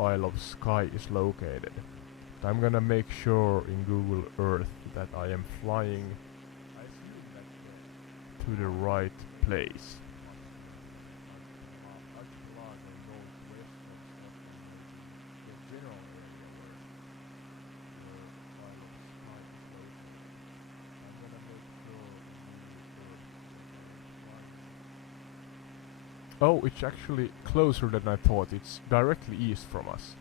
Isle of Skye is located. I'm gonna make sure in Google Earth that I am flying to the right place. Oh, it's actually closer than I thought. It's directly east from us.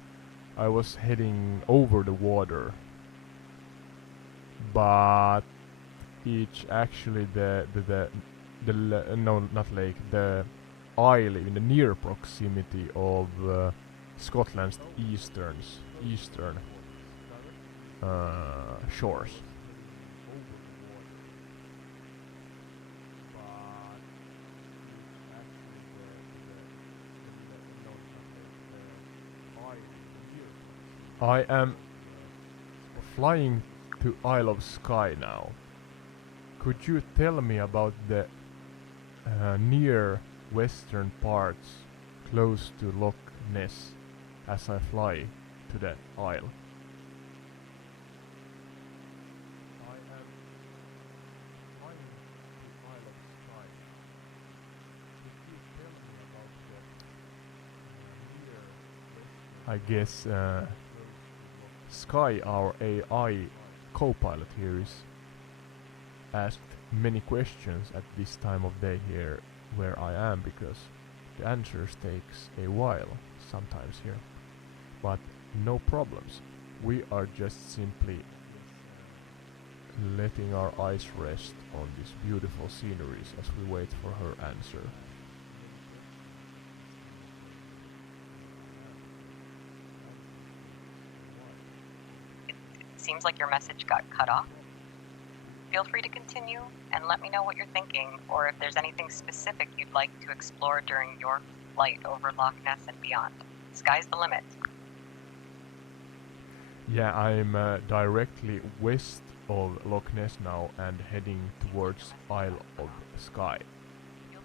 I was heading over the water, but it's actually no, not lake, the isle in the near proximity of Scotland's eastern shores. I am flying to Isle of Skye now. Could you tell me about the near western parts close to Loch Ness as I fly to the isle? I guess Sky, our AI co-pilot here, is asked many questions at this time of day here where I am, because the answers takes a while sometimes here. But no problems. We are just simply letting our eyes rest on these beautiful sceneries as we wait for her answer. Seems like your message got cut off. Feel free to continue and let me know what you're thinking, or if there's anything specific you'd like to explore during your flight over Loch Ness and beyond. Sky's the limit. Yeah, I'm directly west of Loch Ness now and heading towards Isle of Skye.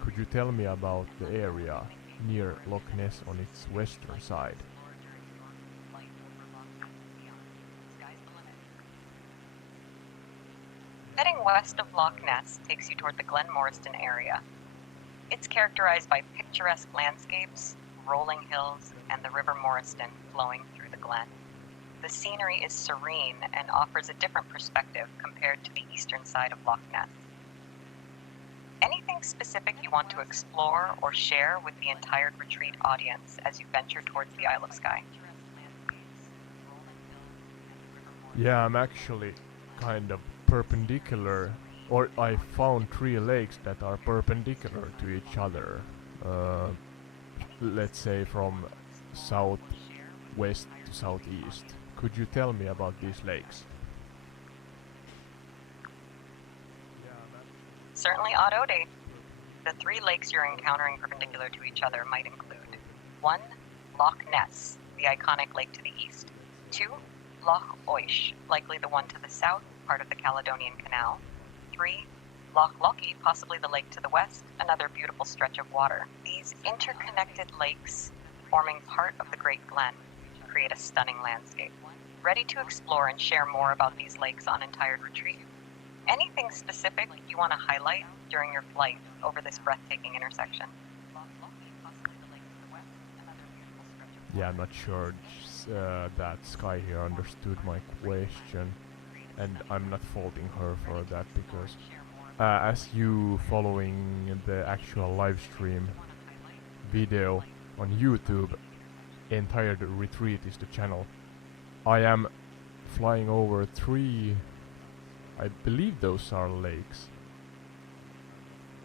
Could you tell me about the area near Loch Ness on its western side? Heading west of Loch Ness takes you toward the Glen Moriston area. It's characterized by picturesque landscapes, rolling hills, and the River Moriston flowing through the glen. The scenery is serene and offers a different perspective compared to the eastern side of Loch Ness. Anything specific you want to explore or share with the entire retreat audience as you venture towards the Isle of Skye? Yeah, I'm actually kind of perpendicular, or I found 3 lakes that are perpendicular to each other. Let's say from southwest to southeast. Could you tell me about these lakes? Certainly, Odode. The 3 lakes you're encountering perpendicular to each other might include 1. Loch Ness, the iconic lake to the east. 2. Loch Oish, likely the one to the south, part of the Caledonian Canal. 3. Loch Lochy, possibly the lake to the west, another beautiful stretch of water. These interconnected lakes, forming part of the Great Glen, create a stunning landscape. Ready to explore and share more about these lakes on entire retreat? Anything specific you want to highlight during your flight over this breathtaking intersection? Yeah, I'm not sure that Sky here understood my question, and I'm not faulting her for that, because as you following the actual live stream video on YouTube, entire retreat is the channel. I am flying over 3, I believe those are lakes,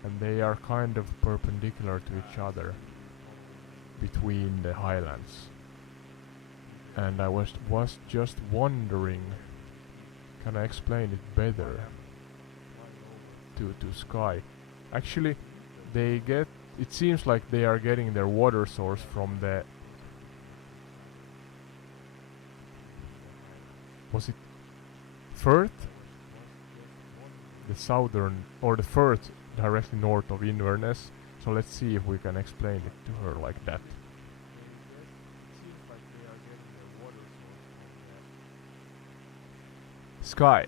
and they are kind of perpendicular to each other between the highlands. And I was just wondering, can I explain it better to Sky? Actually, it seems like they are getting their water source from the, was it Firth? The southern, or the Firth directly north of Inverness. So let's see if we can explain it to her like that. Sky,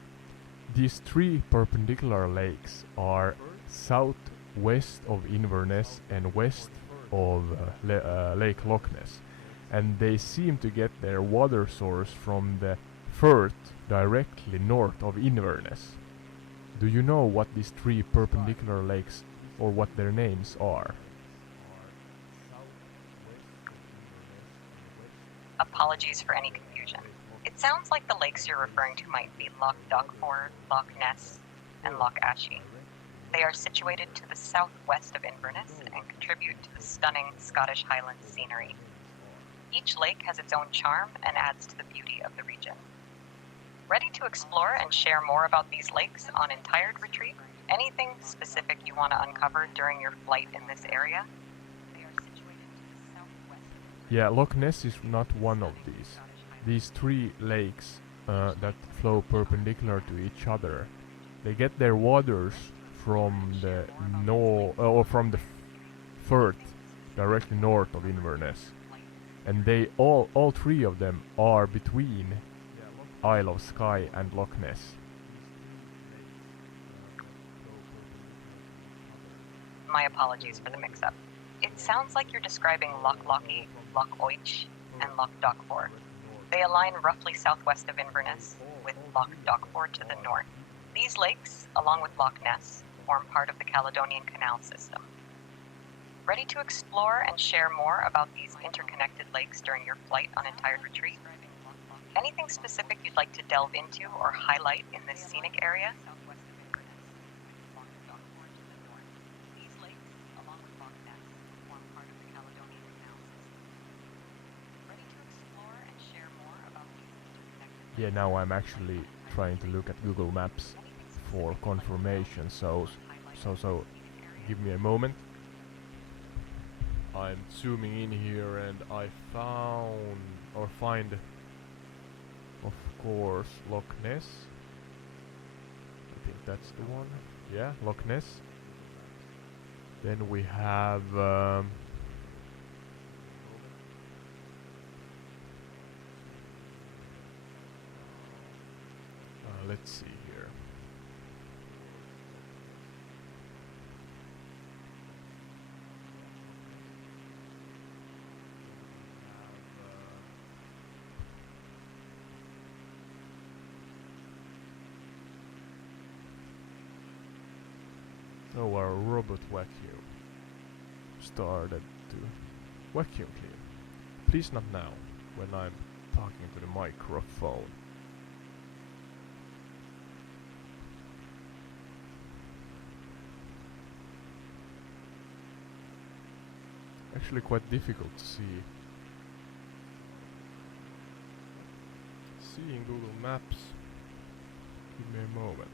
these 3 perpendicular lakes are southwest of Inverness and west of Lake Loch Ness, and they seem to get their water source from the Firth directly north of Inverness. Do you know what these 3 perpendicular lakes, or what their names are? apologies for any confusion. It sounds like the lakes you're referring to might be Loch Dockfor, Loch Ness, and Loch Ashy. They are situated to the southwest of Inverness and contribute to the stunning Scottish Highlands scenery. Each lake has its own charm and adds to the beauty of the region. Ready to explore and share more about these lakes on Entired Retreat? Anything specific you want to uncover during your flight in this area? They are situated to the southwest. Yeah, Loch Ness is not one of these. These three lakes that flow perpendicular to each other, they get their waters from the from the Firth, directly north of Inverness, and they all three of them are between Isle of Skye and Loch Ness. My apologies for the mix-up. It sounds like you're describing Loch Lochy, Loch Oich, and Loch Dockfor. They align roughly southwest of Inverness, with Loch Dockfor to the north. These lakes, along with Loch Ness, form part of the Caledonian Canal system. Ready to explore and share more about these interconnected lakes during your flight on Entired Retreat? Anything specific you'd like to delve into or highlight in this scenic area? Yeah, now I'm actually trying to look at Google Maps for confirmation, so give me a moment. I'm zooming in here and I find, of course, Loch Ness. I think that's the one. Yeah, Loch Ness. Then we have let's see here. Oh, our robot vacuum started to vacuum clean. Please not now, when I'm talking to the microphone. Actually quite difficult to see. Seeing Google Maps. Give me a moment.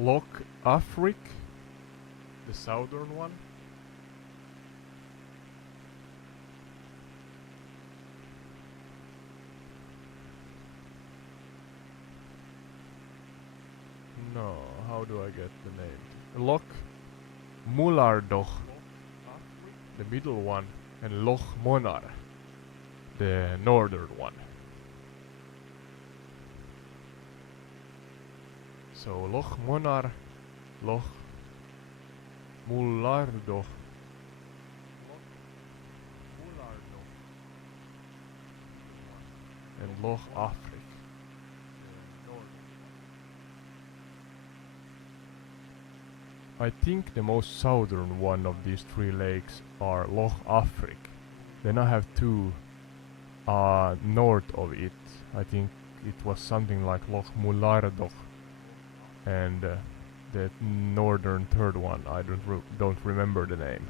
Loch Afric, the southern one. No, how do I get the name? Loch Mullardoch, the middle one, and Loch Monar, the northern one. So Loch Monar, Loch Mullardoch, and Loch Afric. I think the most southern one of these three lakes are Loch Afric. Then I have two north of it. I think it was something like Loch Mullardoch, and the northern third one, I don't remember the name.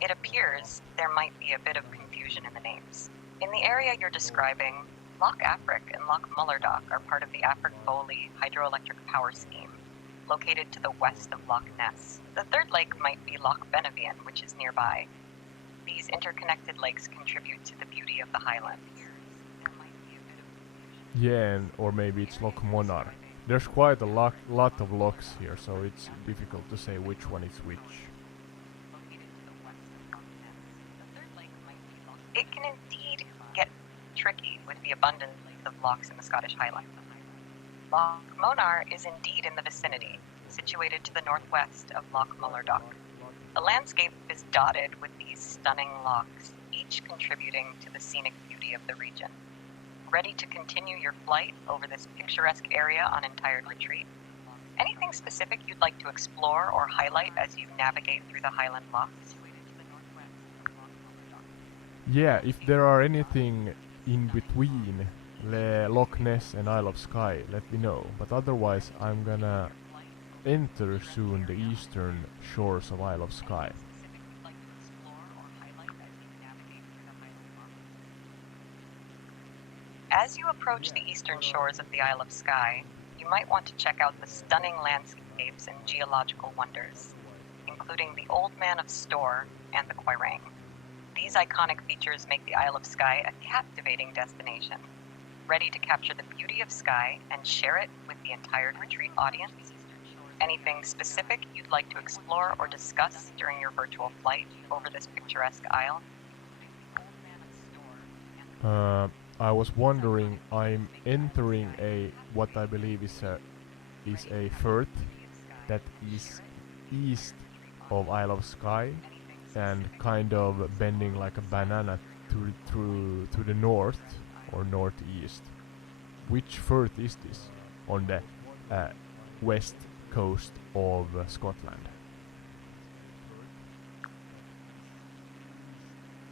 It appears there might be a bit of confusion in the names. In the area you're describing, Loch Afric and Loch Mullardoch are part of the Afric-Foley hydroelectric power scheme, located to the west of Loch Ness. The third lake might be Loch Benevian, which is nearby. These interconnected lakes contribute to the beauty of the Highlands. Yeah, or maybe it's Loch Monar. There's quite a lot of lochs here, so it's difficult to say which one is which. It can indeed get tricky with the abundance of lochs in the Scottish Highlands. Loch Monar is indeed in the vicinity, situated to the northwest of Loch Mullerdock. The landscape is dotted with these stunning lochs, each contributing to the scenic beauty of the region. Ready to continue your flight over this picturesque area on Entired Retreat? Anything specific you'd like to explore or highlight as you navigate through the Highland Lochs? Yeah, if there are anything in between Loch Ness and Isle of Skye, let me know. But otherwise, I'm gonna enter soon the eastern shores of Isle of Skye. As you approach the eastern shores of the Isle of Skye, you might want to check out the stunning landscapes and geological wonders, including the Old Man of Storr and the Quiraing. These iconic features make the Isle of Skye a captivating destination. Ready to capture the beauty of Skye and share it with the Entired Retreat audience? Anything specific you'd like to explore or discuss during your virtual flight over this picturesque isle? I was wondering, I'm entering what I believe is a firth that is east of Isle of Skye and kind of bending like a banana to the north or northeast. Which firth is this on the west coast of Scotland?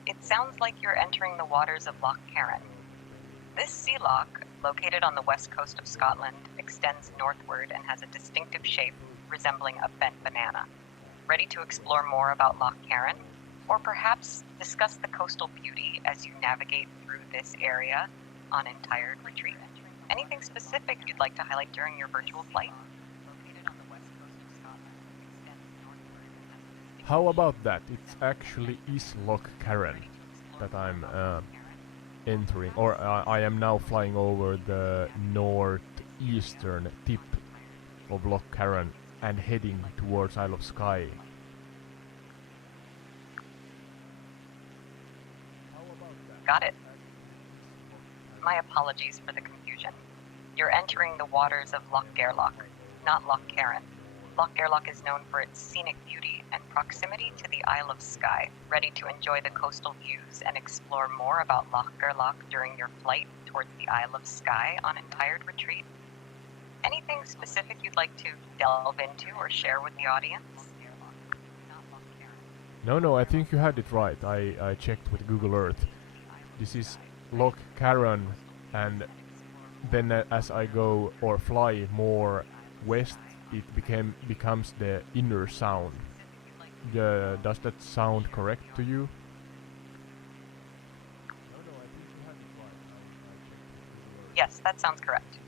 It sounds like you're entering the waters of Loch Carron. This sea loch, located on the west coast of Scotland, extends northward and has a distinctive shape resembling a bent banana. Ready to explore more about Loch Carron? Or perhaps discuss the coastal beauty as you navigate through this area on Entired Retreat? Anything specific you'd like to highlight during your virtual flight? How about that? It's actually is Loch Carron that I'm entering, or I am now flying over the northeastern tip of Loch Carron and heading towards Isle of Skye. Got it. My apologies for the confusion. You're entering the waters of Loch Gairloch, not Loch Carron. Loch Gairloch is known for its scenic beauty and proximity to the Isle of Skye. Ready to enjoy the coastal views and explore more about Loch Gairloch during your flight towards the Isle of Skye on Entired Retreat? Anything specific you'd like to delve into or share with the audience? No, I think you had it right. I checked with Google Earth. This is Loch Carron, and then as I go or fly more west, it becomes the Inner Sound. Does that sound correct to you? Yes, that sounds correct.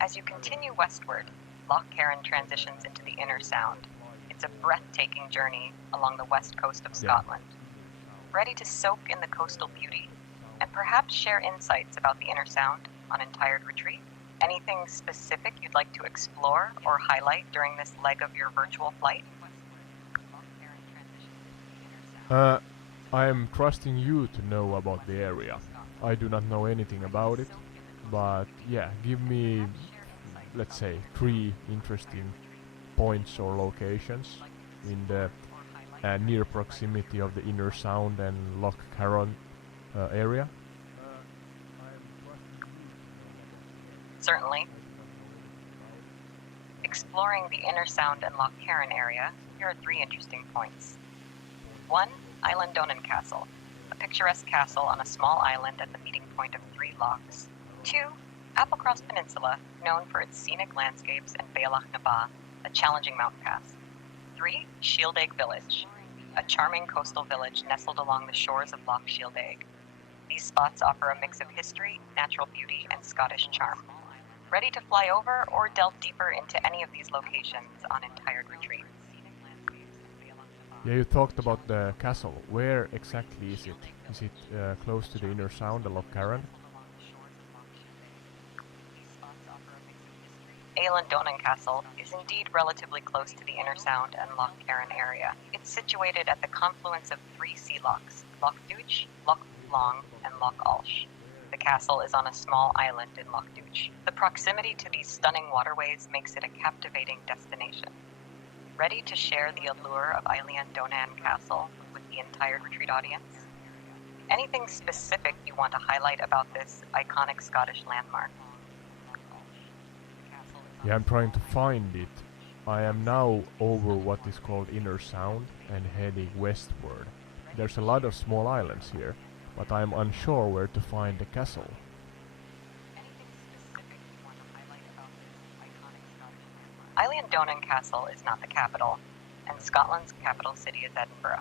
As you continue westward, Loch Carron transitions into the Inner Sound. It's a breathtaking journey along the west coast of Scotland. Ready to soak in the coastal beauty and perhaps share insights about the Inner Sound on Entired Retreat? Anything specific you'd like to explore or highlight during this leg of your virtual flight? I am trusting you to know about the area. I do not know anything about it, but yeah, give me, let's say, 3 interesting points or locations in the near proximity of the Inner Sound and Loch Carron area. Certainly. Exploring the Inner Sound and Loch Carron area, here are 3 interesting points. 1. Island Donan Castle, a picturesque castle on a small island at the meeting point of 3 lochs. 2. Applecross Peninsula, known for its scenic landscapes, and Bealach na Ba, a challenging mountain pass. 3. Shieldaig Village, a charming coastal village nestled along the shores of Loch Shieldaig. These spots offer a mix of history, natural beauty, and Scottish charm. Ready to fly over or delve deeper into any of these locations on Entired Retreat? Yeah, you talked about the castle. Where exactly is it? Is it close to the Inner Sound, the Loch Carron? Island Donan Castle is indeed relatively close to the Inner Sound and Loch Carron area. It's situated at the confluence of 3 sea lochs, Loch Duch, Loch Long, and Loch Ulsh. The castle is on a small island in Loch Douch. The proximity to these stunning waterways makes it a captivating destination. Ready to share the allure of Eilean Donan Castle with the entire retreat audience? Anything specific you want to highlight about this iconic Scottish landmark? Yeah, I'm trying to find it. I am now over what is called Inner Sound and heading westward. There's a lot of small islands here, but I am unsure where to find the castle. Eilean Donan Castle is not the capital, and Scotland's capital city is Edinburgh.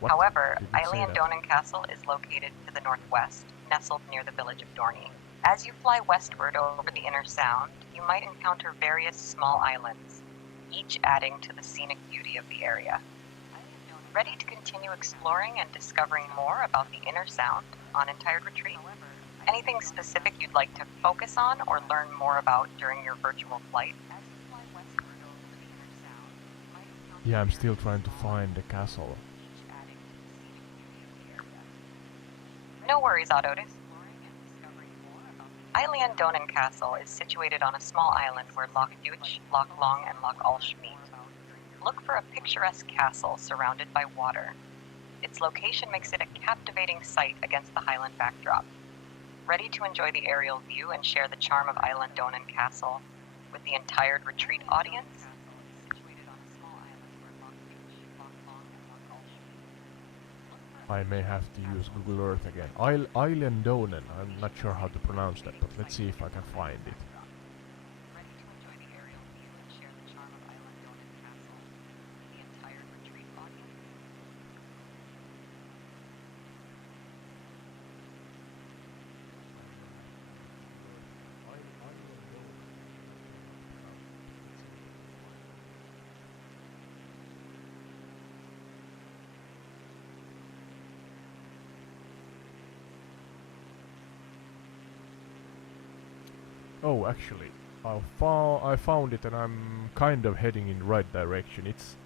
What? However, Did it say Eilean that? Donan Castle is located to the northwest, nestled near the village of Dorney. As you fly westward over the Inner Sound, you might encounter various small islands, each adding to the scenic beauty of the area. Ready to continue exploring and discovering more about the Inner Sound on Entired Retreat? Anything specific you'd like to focus on or learn more about during your virtual flight? Yeah, I'm still trying to find the castle. No worries, Autodis. Eilean Donan Castle is situated on a small island where Loch Douch, Loch Long, and Loch Ulsh meet. Look for a picturesque castle surrounded by water. Its location makes it a captivating sight against the Highland backdrop. Ready to enjoy the aerial view and share the charm of Eilean Donan Castle with the entire retreat audience? I may have to use Google Earth again. Eilean Donan, I'm not sure how to pronounce that, but let's see if I can find it. Oh, actually, I found it and I'm kind of heading in the right direction. It's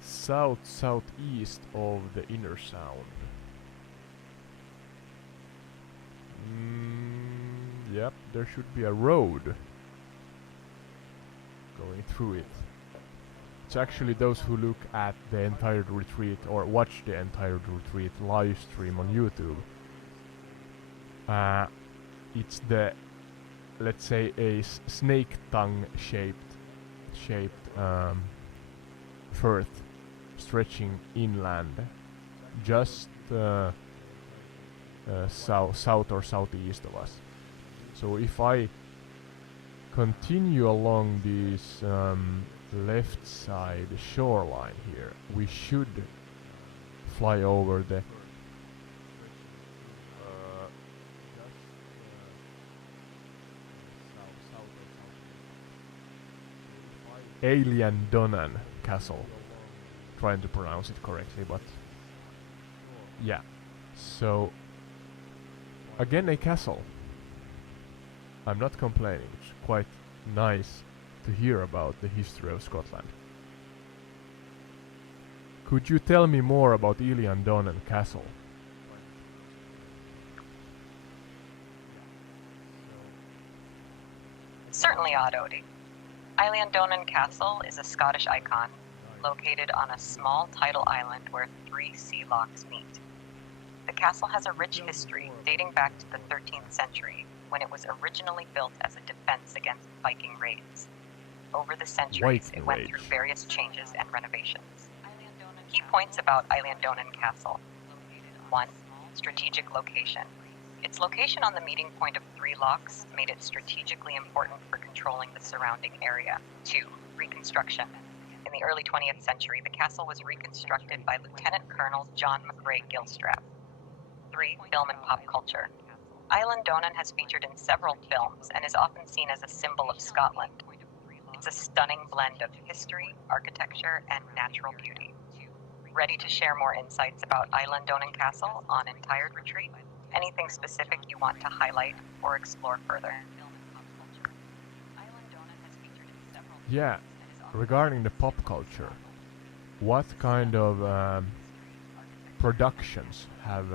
southeast of the Inner Sound. Yep, there should be a road going through it. It's actually those who look at the entire retreat or watch the entire retreat live stream on YouTube. It's the, let's say, a snake tongue shaped firth stretching inland, just south or southeast of us. So if I continue along this left side shoreline here, we should fly over the Eilean Donan Castle. Trying to pronounce it correctly, but yeah. So again, a castle. I'm not complaining. It's quite nice to hear about the history of Scotland. Could you tell me more about Eilean Donan Castle? Certainly, Ododi. Eilean Donan Castle is a Scottish icon located on a small tidal island where 3 sea lochs meet. The castle has a rich history dating back to the 13th century, when it was originally built as a defense against Viking raids. Over the centuries, it went through various changes and renovations. Key points about Eilean Donan Castle. 1. Strategic location. Its location on the meeting point of 3 lochs made it strategically important for controlling the surrounding area. 2. Reconstruction. In the early 20th century, the castle was reconstructed by Lieutenant Colonel John McRae Gilstrap. 3. Film and pop culture. Eilean Donan has featured in several films and is often seen as a symbol of Scotland. It's a stunning blend of history, architecture, and natural beauty. Ready to share more insights about Eilean Donan Castle on Entired Retreat? Anything specific you want to highlight or explore further? Yeah, regarding the pop culture, what kind of productions have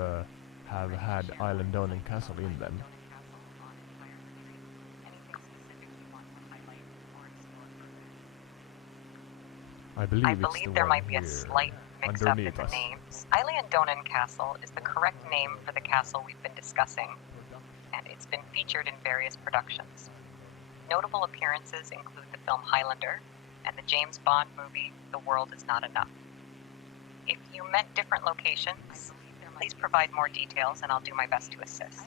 have had Island Dawn and Castle in them. I believe there might be a slight mix-up in the names. Island Dawn Castle is the correct name for the castle we've been discussing, and it's been featured in various productions. Notable appearances include the film Highlander and the James Bond movie The World Is Not Enough. If you meant different locations, please provide more details and I'll do my best to assist.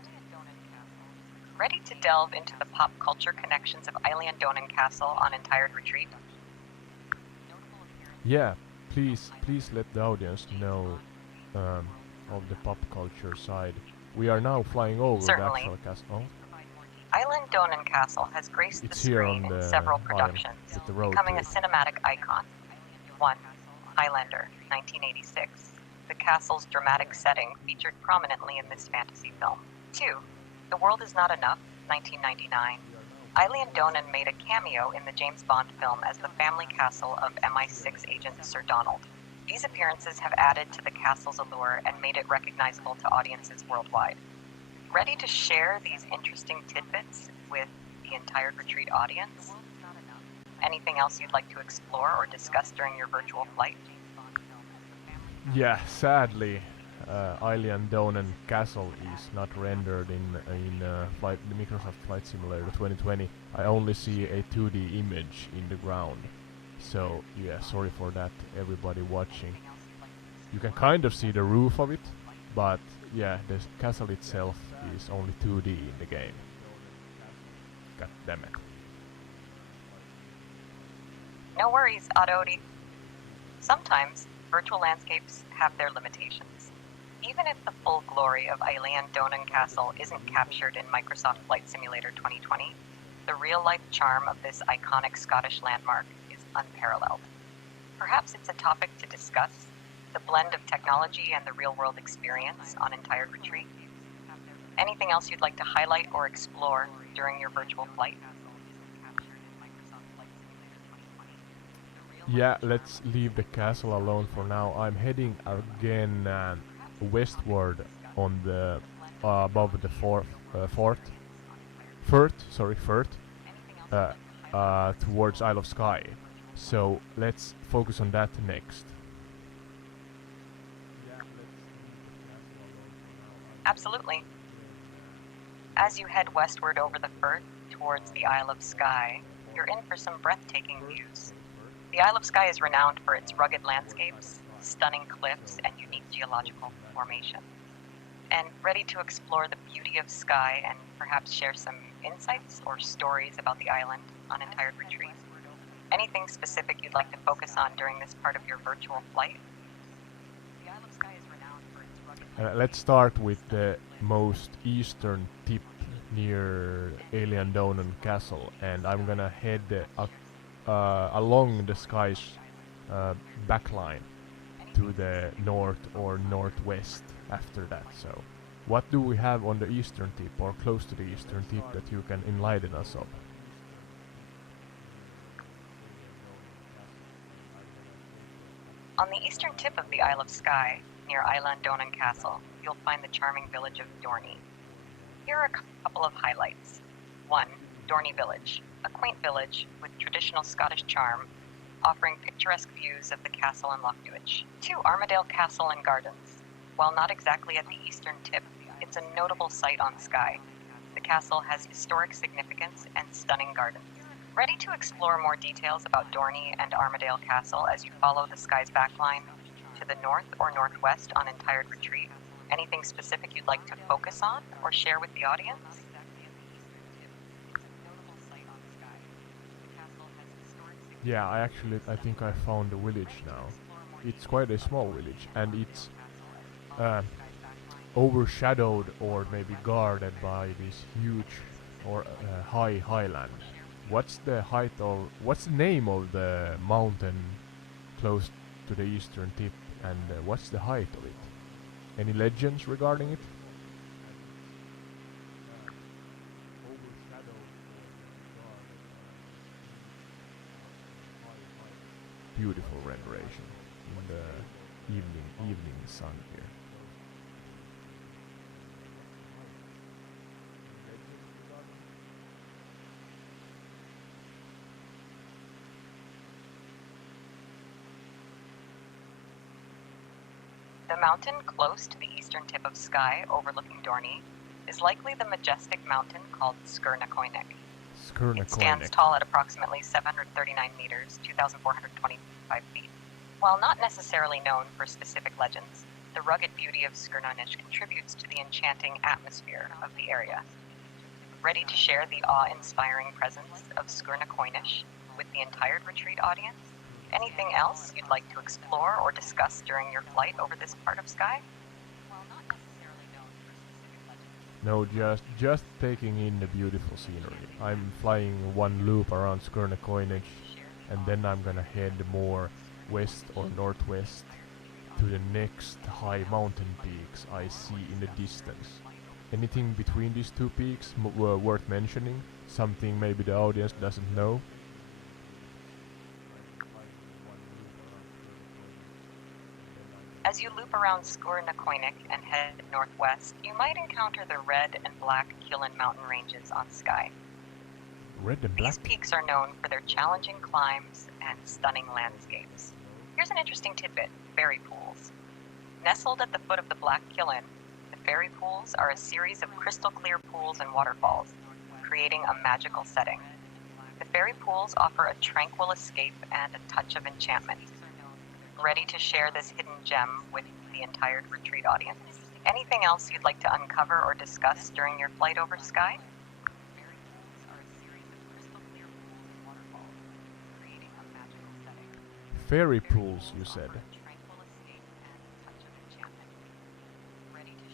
Ready to delve into the pop culture connections of Island Dawn Castle on Entired Retreat? Yeah, please let the audience know of the pop culture side. We are now flying over the actual castle. Oh. Island Dawn Castle has graced the screen in several productions, becoming a cinematic icon. 1. Highlander, 1986. The castle's dramatic setting featured prominently in this fantasy film. 2. The World Is Not Enough, 1999. Eileen Donan made a cameo in the James Bond film as the family castle of MI6 agent Sir Donald. These appearances have added to the castle's allure and made it recognizable to audiences worldwide. Ready to share these interesting tidbits with the Entire Retreat audience? Anything else you'd like to explore or discuss during your virtual flight? Yeah, sadly, Island Donan Castle is not rendered in the Microsoft Flight Simulator 2020. I only see a 2D image in the ground. So yeah, sorry for that, everybody watching. You can kind of see the roof of it, but yeah, the castle itself is only 2D in the game. God damn it. No worries, Adodi. Sometimes virtual landscapes have their limitations. Even if the full glory of Eilean Donan Castle isn't captured in Microsoft Flight Simulator 2020, the real-life charm of this iconic Scottish landmark is unparalleled. Perhaps it's a topic to discuss, the blend of technology and the real-world experience on Entire Retreat. Anything else you'd like to highlight or explore during your virtual flight? Yeah, let's leave the castle alone for now. I'm heading again westward on the above the Firth, towards Isle of Skye. So let's focus on that next. Absolutely. As you head westward over the Firth towards the Isle of Skye, you're in for some breathtaking views. The Isle of Skye is renowned for its rugged landscapes, stunning cliffs, and unique geological formation. And ready to explore the beauty of Skye and perhaps share some insights or stories about the island on Entire Retreat? Anything specific you'd like to focus on during this part of your virtual flight? The Isle of Skye is renowned for its rugged Let's start with the most eastern tip near Alien Donan Castle, and I'm gonna head along the Skye's backline to the north or northwest after that. So what do we have on the eastern tip or close to the eastern tip that you can enlighten us of? On the eastern tip of the Isle of Skye, near Island Donan Castle, you'll find the charming village of Dorney. Here are a couple of highlights. 1. Dorney Village, a quaint village with traditional Scottish charm, offering picturesque views of the castle and Loch Duich. 2. Armadale Castle and Gardens. While not exactly at the eastern tip, it's a notable site on Skye. The castle has historic significance and stunning gardens. Ready to explore more details about Dorney and Armadale Castle as you follow the Skye's backline to the north or northwest on Entire Retreat? Anything specific you'd like to focus on or share with the audience? Yeah, I think I found the village now. It's quite a small village, and it's overshadowed or maybe guarded by this huge or high highland. What's the name of the mountain close to the eastern tip, and what's the height of it? Any legends regarding it? Beautiful renderation in the evening sun here. The mountain close to the eastern tip of Skye, overlooking Dorney, is likely the majestic mountain called Skirnakoinik. It stands tall at approximately 739 meters, 2,425 feet. While not necessarily known for specific legends, the rugged beauty of Skirnakoinik contributes to the enchanting atmosphere of the area. Ready to share the awe-inspiring presence of Skirnakoinik with the entire retreat audience? Anything else you'd like to explore or discuss during your flight over this part of Skye? No, just taking in the beautiful scenery. I'm flying one loop around Skirnakoinik, and then I'm gonna head more west or northwest to the next high mountain peaks I see in the distance. Anything between these two peaks worth mentioning? Something maybe the audience doesn't know? As you loop around Skirnakoinik and head northwest, you might encounter the red and black Killen mountain ranges on Skye. Red and black? These peaks are known for their challenging climbs and stunning landscapes. Here's an interesting tidbit: fairy pools. Nestled at the foot of the Black Killen, the fairy pools are a series of crystal clear pools and waterfalls, creating a magical setting. The fairy pools offer a tranquil escape and a touch of enchantment. Ready to share this hidden gem with the entire retreat audience? Anything else you'd like to uncover or discuss during your flight over Skye? Fairy pools, you said?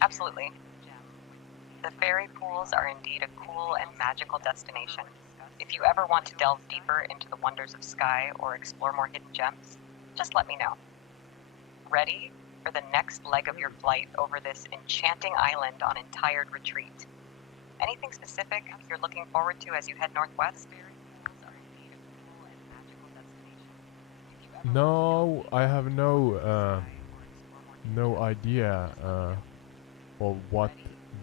Absolutely. The fairy pools are indeed a cool and magical destination. If you ever want to delve deeper into the wonders of Skye or explore more hidden gems, just let me know. Ready for the next leg of your flight over this enchanting island on Entired Retreat? Anything specific you're looking forward to as you head northwest? No, I have no idea of what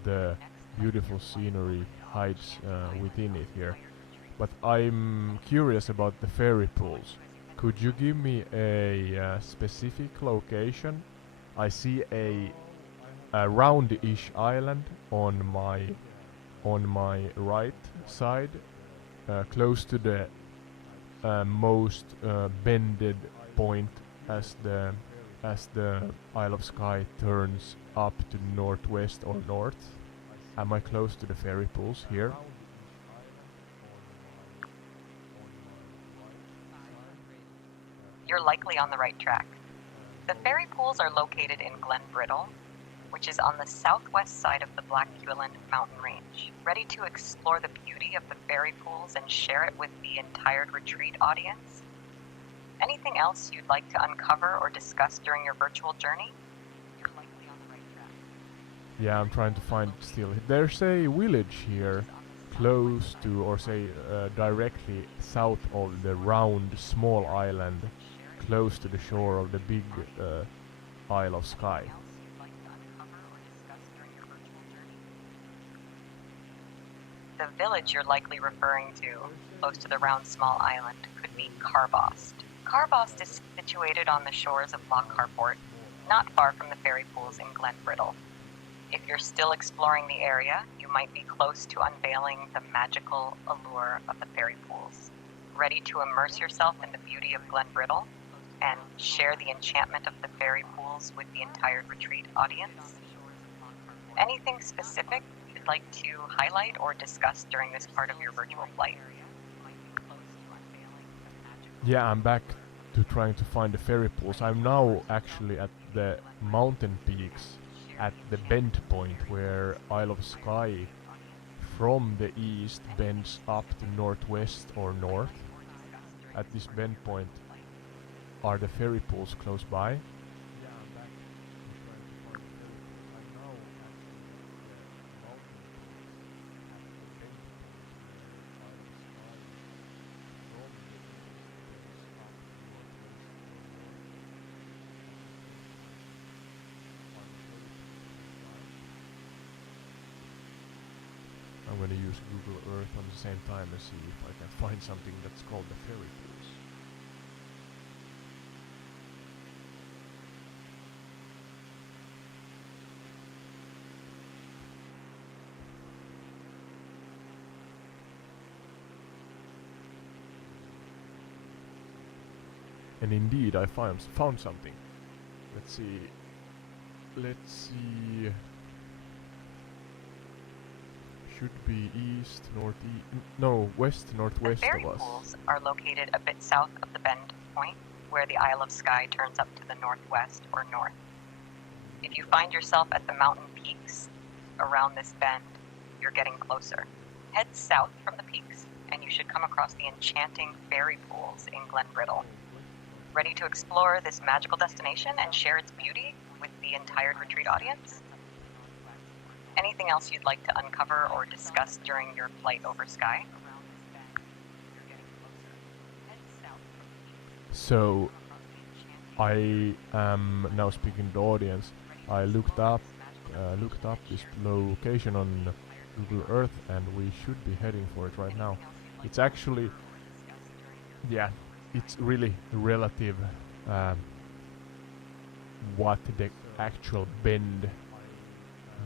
the beautiful scenery hides within it here. But I'm curious about the fairy pools. Could you give me a specific location? I see a roundish island on my right side, close to the most bended point as the Isle of Skye turns up to northwest or north. Am I close to the fairy pools here? You're likely on the right track. The fairy pools are located in Glen Brittle, which is on the southwest side of the Black Killen mountain range. Ready to explore the beauty of the fairy pools and share it with the entire retreat audience? Anything else you'd like to uncover or discuss during your virtual journey? You're likely on the right track. Yeah, I'm trying to find still. There's a village here close to, or say directly south of the round small island, close to the shore of the big Isle of Skye. The village you're likely referring to, close to the round small island, could be Carbost. Carbost is situated on the shores of Loch Harport, not far from the fairy pools in Glen Brittle. If you're still exploring the area, you might be close to unveiling the magical allure of the fairy pools. Ready to immerse yourself in the beauty of Glen Brittle and share the enchantment of the fairy pools with the entire retreat audience? Anything specific you'd like to highlight or discuss during this part of your virtual flight? Yeah, I'm back to trying to find the fairy pools. I'm now actually at the mountain peaks at the bend point where Isle of Skye from the east bends up to northwest or north. At this bend point are the fairy pools close by. I'm going to use Google Earth on the same time and see if I can find something that's called the fairy pools. And indeed, I found something. Let's see. Let's see. Should be east, northeast. No, west, The northwest ferry of us. pools are located a bit south of the bend point, where the Isle of Skye turns up to the northwest or north. If you find yourself at the mountain peaks around this bend, you're getting closer. Head south from the peaks, and you should come across the enchanting ferry pools in Glenbrittle. Ready to explore this magical destination and share its beauty with the entire retreat audience? Anything else you'd like to uncover or discuss during your flight over Skye? So, I am now speaking to the audience. I looked up this location on Google Earth, and we should be heading for it right now. It's actually, yeah, it's really relative what the actual bend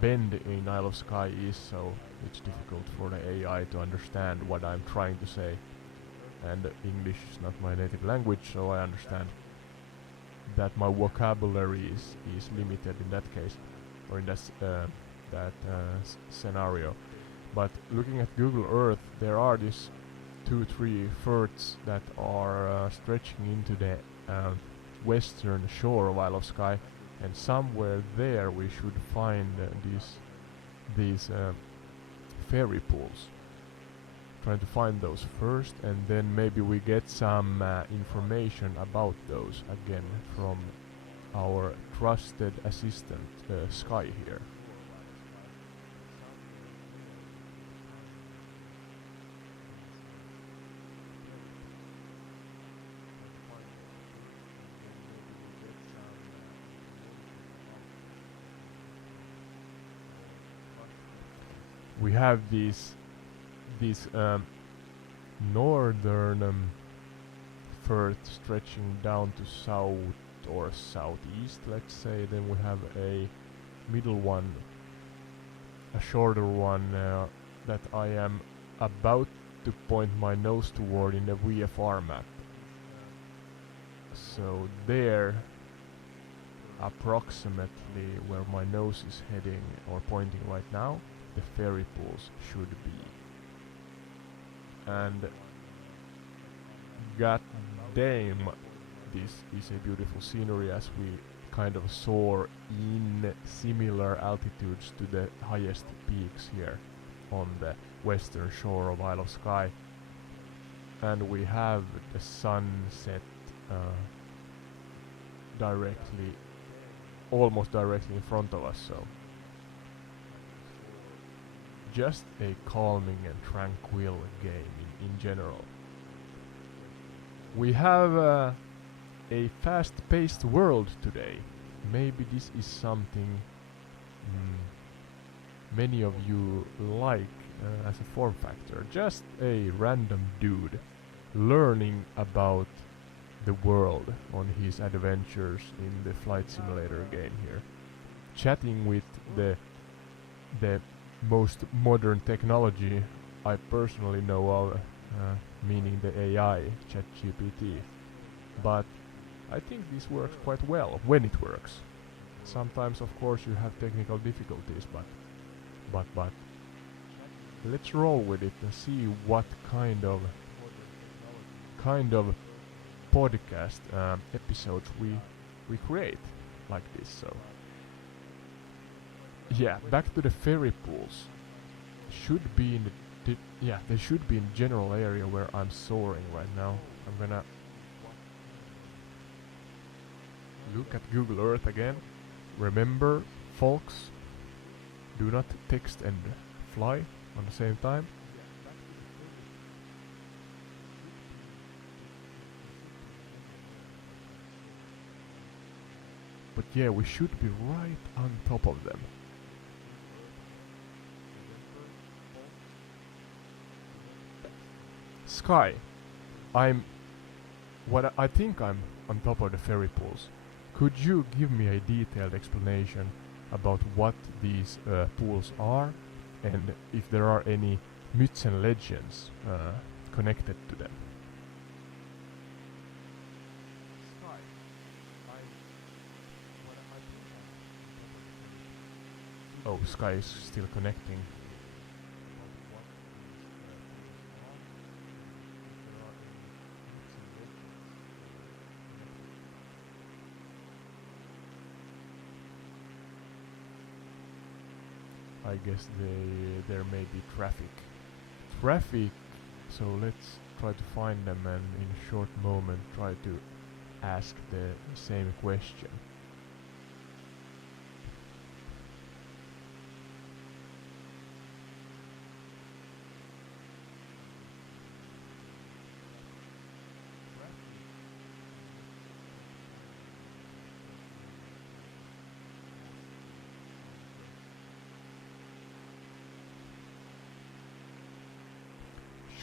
in Isle of Skye is, so it's difficult for the AI to understand what I'm trying to say. And English is not my native language, so I understand that my vocabulary is limited in that case, or in that scenario. But looking at Google Earth, there are these 2-3 firths that are stretching into the western shore of Isle of Skye, and somewhere there we should find these ferry pools. Trying to find those first, and then maybe we get some information about those again from our trusted assistant Sky here. We have these northern firth stretching down to south or southeast, let's say. Then we have a middle one, a shorter one that I am about to point my nose toward in the VFR map. So there, approximately where my nose is heading or pointing right now, the ferry pools should be. And god damn, this is a beautiful scenery as we kind of soar in similar altitudes to the highest peaks here on the western shore of Isle of Skye. And we have the sunset almost directly in front of us, so just a calming and tranquil game in general. We have a fast-paced world today. Maybe this is something many of you like as a form factor. Just a random dude learning about the world on his adventures in the flight simulator game here. Chatting with the most modern technology I personally know of, meaning the AI, ChatGPT. But I think this works quite well when it works. Sometimes, of course, you have technical difficulties, but let's roll with it and see what kind of podcast episodes we create like this. So yeah, back to the ferry pools. Should be in they should be in the general area where I'm soaring right now. I'm gonna look at Google Earth again. Remember, folks, do not text and fly on the same time. But yeah, we should be right on top of them. Sky, I think I'm on top of the ferry pools. Could you give me a detailed explanation about what these pools are, and if there are any myths and legends connected to them? sky is still connecting. I guess there may be traffic. So let's try to find them and in a short moment try to ask the same question.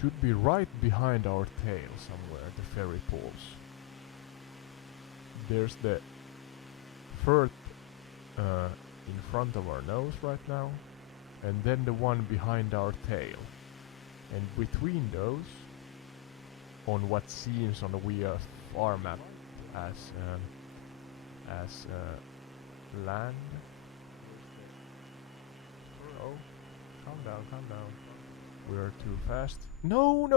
Should be right behind our tail somewhere, the ferry pools. There's the first in front of our nose right now, and then the one behind our tail. And between those, on what seems on the VFR map as land. Oh, calm down. We're too fast. No!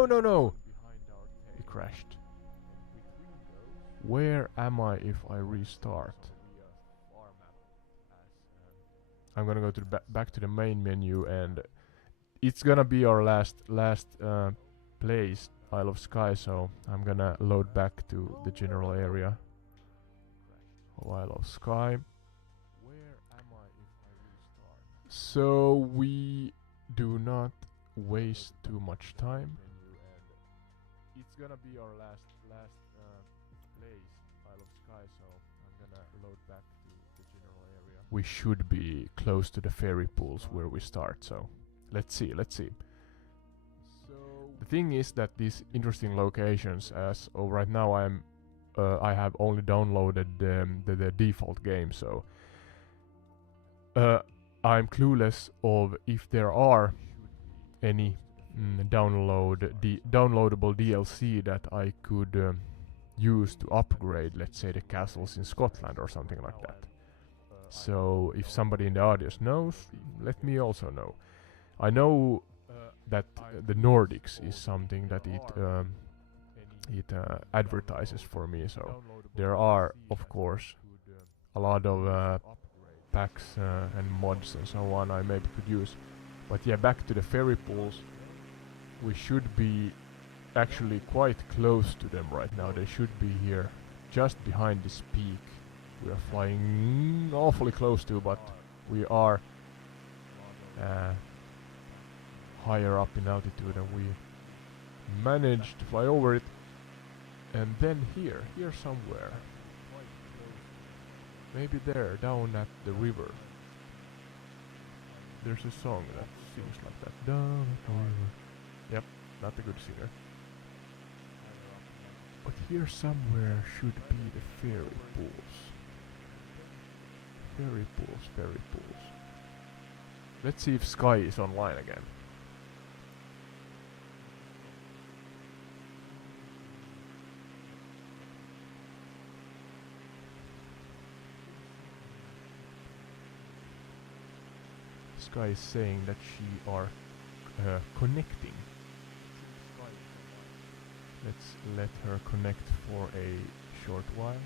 It crashed. Where am I if I restart? I'm gonna go to the back to the main menu, and it's gonna be our last place, Isle of Skye, so I'm gonna load back to the general area of Isle of Skye. Where am I if I restart? So we do not waste too much time. It's gonna be our last place, Isle of Skye, so I'm gonna load back to the general area. We should be close to the ferry pools where we start, so let's see. So the thing is that these interesting locations, as of right now I have only downloaded the default game, so I'm clueless of if there are any downloadable DLC that I could use to upgrade, let's say, the castles in Scotland or something like that. So if somebody in the audience knows, let me also know. I know that the Nordics is something that it advertises for me, so there are of course a lot of packs and mods and so on I maybe could use. But yeah, back to the ferry pools. We should be actually quite close to them right now. They should be here, just behind this peak. We are flying awfully close to, but we are higher up in altitude, and we managed to fly over it. And then here somewhere. Maybe there, down at the river. There's a song that seems like that. Down at the river. Yep, not a good singer. But here somewhere should be the ferry pools. Ferry pools. Let's see if Sky is online again. Sky is saying that she are connecting. Let's let her connect for a short while.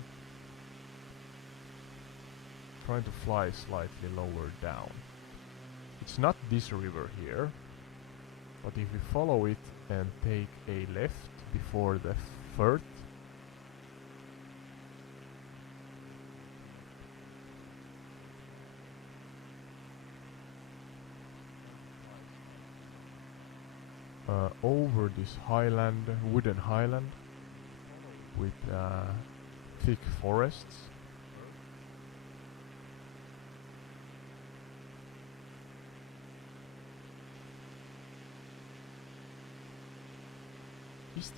Trying to fly slightly lower down. It's not this river here, but if we follow it and take a left before the Firth, over this highland, wooden highland with thick forests. Is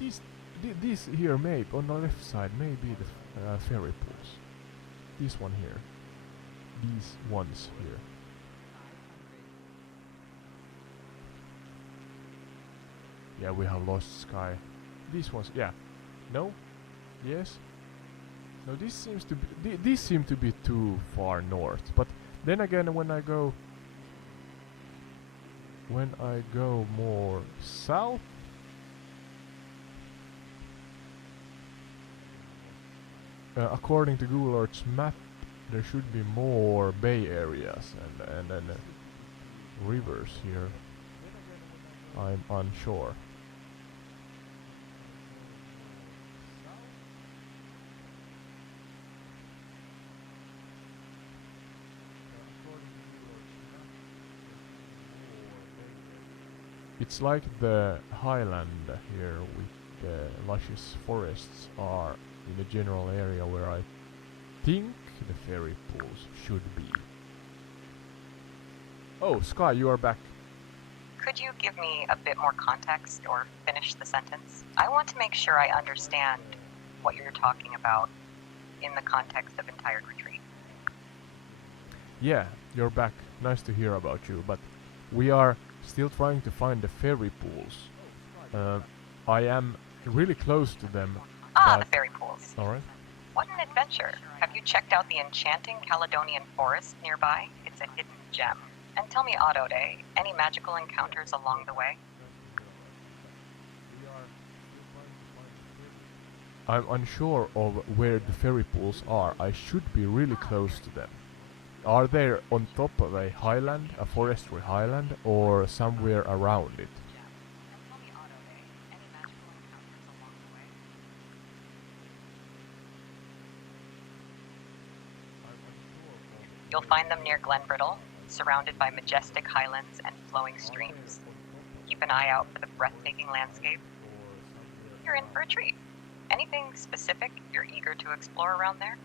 this here maybe on the left side maybe the ferry pools? This one here, these ones here. Yeah, we have lost Sky. These ones, yeah. No? Yes? No, this seems to be these seem to be too far north. But then again, when I go when I go more south, according to Google Earth's map, there should be more bay areas and rivers here. I'm unsure. It's like the highland here with the luscious forests are in a general area where I think the ferry pools should be. Oh, Sky, you are back. Could you give me a bit more context or finish the sentence? I want to make sure I understand what you're talking about in the context of Entire Retreat. Yeah, you're back. Nice to hear about you, but we are still trying to find the ferry pools. I am really close to them. The ferry pools. Alright. What an adventure. Have you checked out the enchanting Caledonian forest nearby? It's a hidden gem. And tell me, Autode, any magical encounters along the way? I'm unsure of where the ferry pools are. I should be really close to them. Are they on top of a highland, a forestry highland, or somewhere around it? You'll find them near Glenbrittle, surrounded by majestic highlands and flowing streams. Keep an eye out for the breathtaking landscape. You're in for a treat. Anything specific you're eager to explore around there?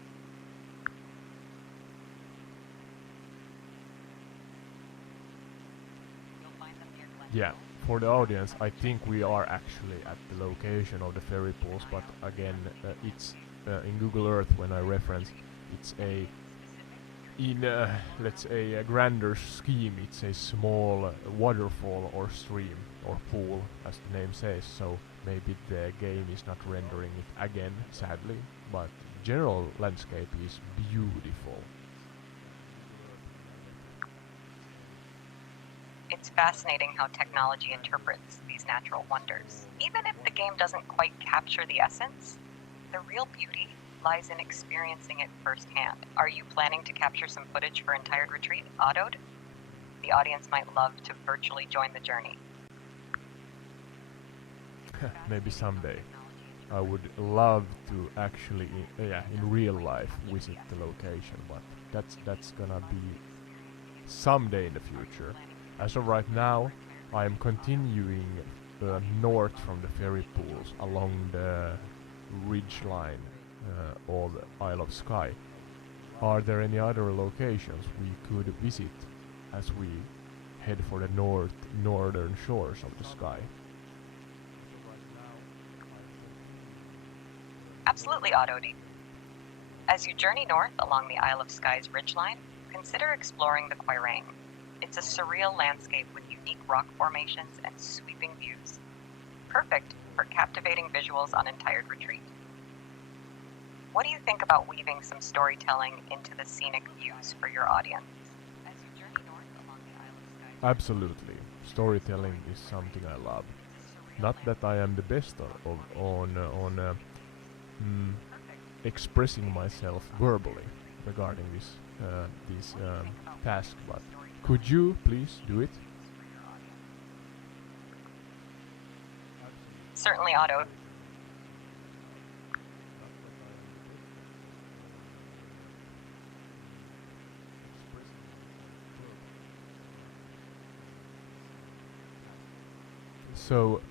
Yeah, for the audience, I think we are actually at the location of the ferry pools, but again, it's in Google Earth when I reference, it's let's say a grander scheme, it's a small waterfall or stream or pool, as the name says, so maybe the game is not rendering it again, sadly, but general landscape is beautiful. It's fascinating how technology interprets these natural wonders. Even if the game doesn't quite capture the essence, the real beauty lies in experiencing it firsthand. Are you planning to capture some footage for Entire Retreat, Autod? The audience might love to virtually join the journey. Maybe someday. I would love to actually, in real life, visit the location, but that's gonna be someday in the future. As of right now, I am continuing north from the ferry pools along the ridge line of Isle of Skye. Are there any other locations we could visit as we head for the northern shores of the sky? Absolutely, Autod. As you journey north along the Isle of Skye's ridgeline, consider exploring the Quiraing. It's a surreal landscape with unique rock formations and sweeping views. Perfect for captivating visuals on Entire Retreat. What do you think about weaving some storytelling into the scenic views for your audience? As you journey north along the Isle of Skye... Absolutely. Storytelling is something I love. Not that I am the best on expressing myself verbally regarding this task, but could you please do it? Certainly, Otto. So,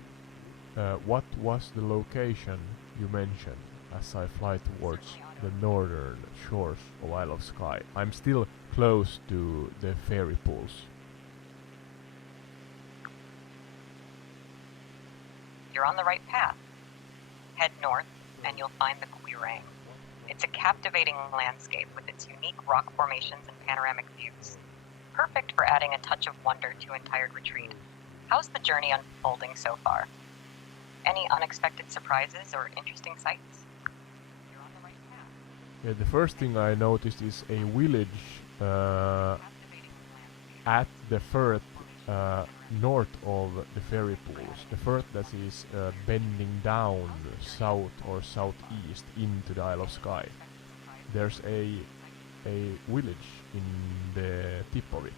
what was the location you mentioned as I fly towards the northern shores of Isle of Skye? I'm still close to the ferry pools. You're on the right path. Head north and you'll find the Quiraing. It's a captivating landscape with its unique rock formations and panoramic views. Perfect for adding a touch of wonder to Entire Retreat. How's the journey unfolding so far? Any unexpected surprises or interesting sights? You're on the right path. Yeah, the first thing I noticed is a village at the north of the ferry pools, the fort that is bending down south or southeast into the Isle of Skye. There's a village in the tip of it.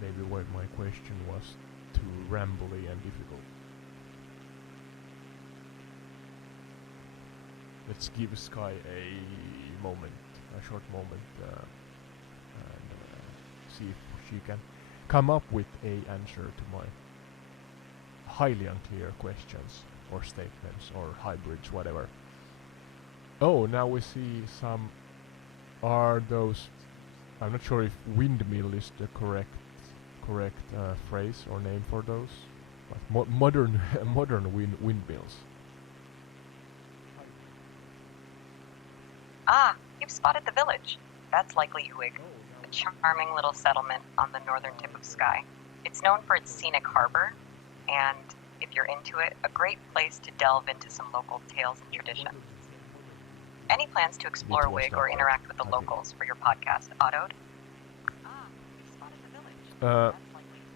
Maybe where my question was too rambly and difficult. Let's give Sky a moment, a short moment, and see if she can come up with a answer to my highly unclear questions or statements or hybrids, whatever. Oh, now we see some. Are those? I'm not sure if windmill is the correct phrase or name for those, but modern windmills. Ah, you've spotted the village. That's likely Uig, a charming little settlement on the northern tip of Skye. It's known for its scenic harbor, and if you're into it, a great place to delve into some local tales and tradition. Any plans to explore Uig or interact with the locals for your podcast, Ottoed? Ah, you've spotted the village.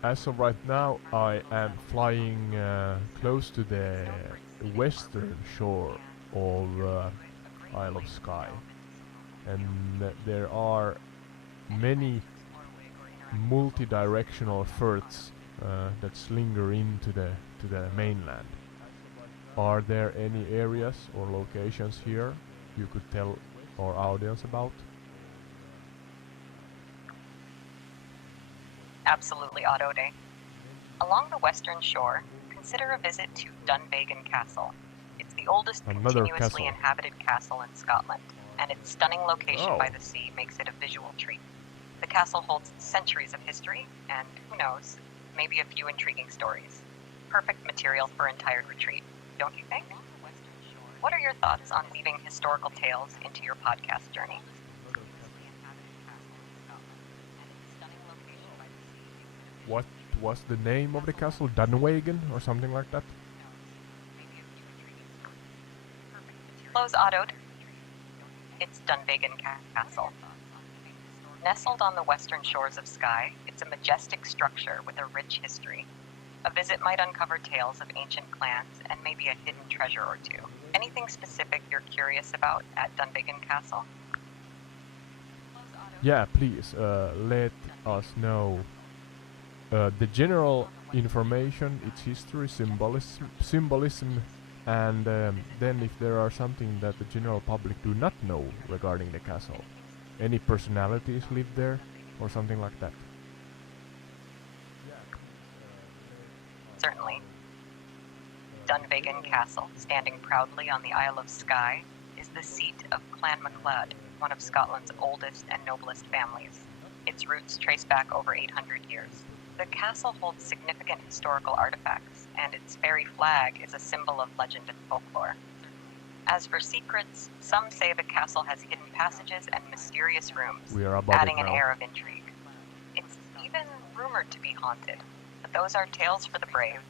As of right now, I am flying close to the western shore of Isle of Skye, and there are many multi-directional forts that slinger into the mainland. Are there any areas or locations here you could tell our audience about? Absolutely, Ottoed. Along the western shore, consider a visit to Dunvegan Castle. It's the oldest continuously inhabited castle in Scotland, and its stunning location by the sea makes it a visual treat. The castle holds centuries of history, and who knows, maybe a few intriguing stories. Perfect material for entire retreat, don't you think? What are your thoughts on weaving historical tales into your podcast journey? What was the name of the castle? Dunvegan or something like that? Close Ottoed. It's Dunvegan Castle. Nestled on the western shores of Skye, it's a majestic structure with a rich history. A visit might uncover tales of ancient clans and maybe a hidden treasure or two. Anything specific you're curious about at Dunvegan Castle? Yeah, please let us know the general information, its history, symbolism, and then if there are something that the general public do not know regarding the castle. Any personalities live there or something like that? Certainly. Dunvegan Castle, standing proudly on the Isle of Skye, is the seat of Clan MacLeod, one of Scotland's oldest and noblest families. Its roots trace back over 800 years. The castle holds significant historical artifacts, and its fairy flag is a symbol of legend and folklore. As for secrets, some say the castle has hidden passages and mysterious rooms, adding an air of intrigue. It's even rumored to be haunted, but those are tales for the brave.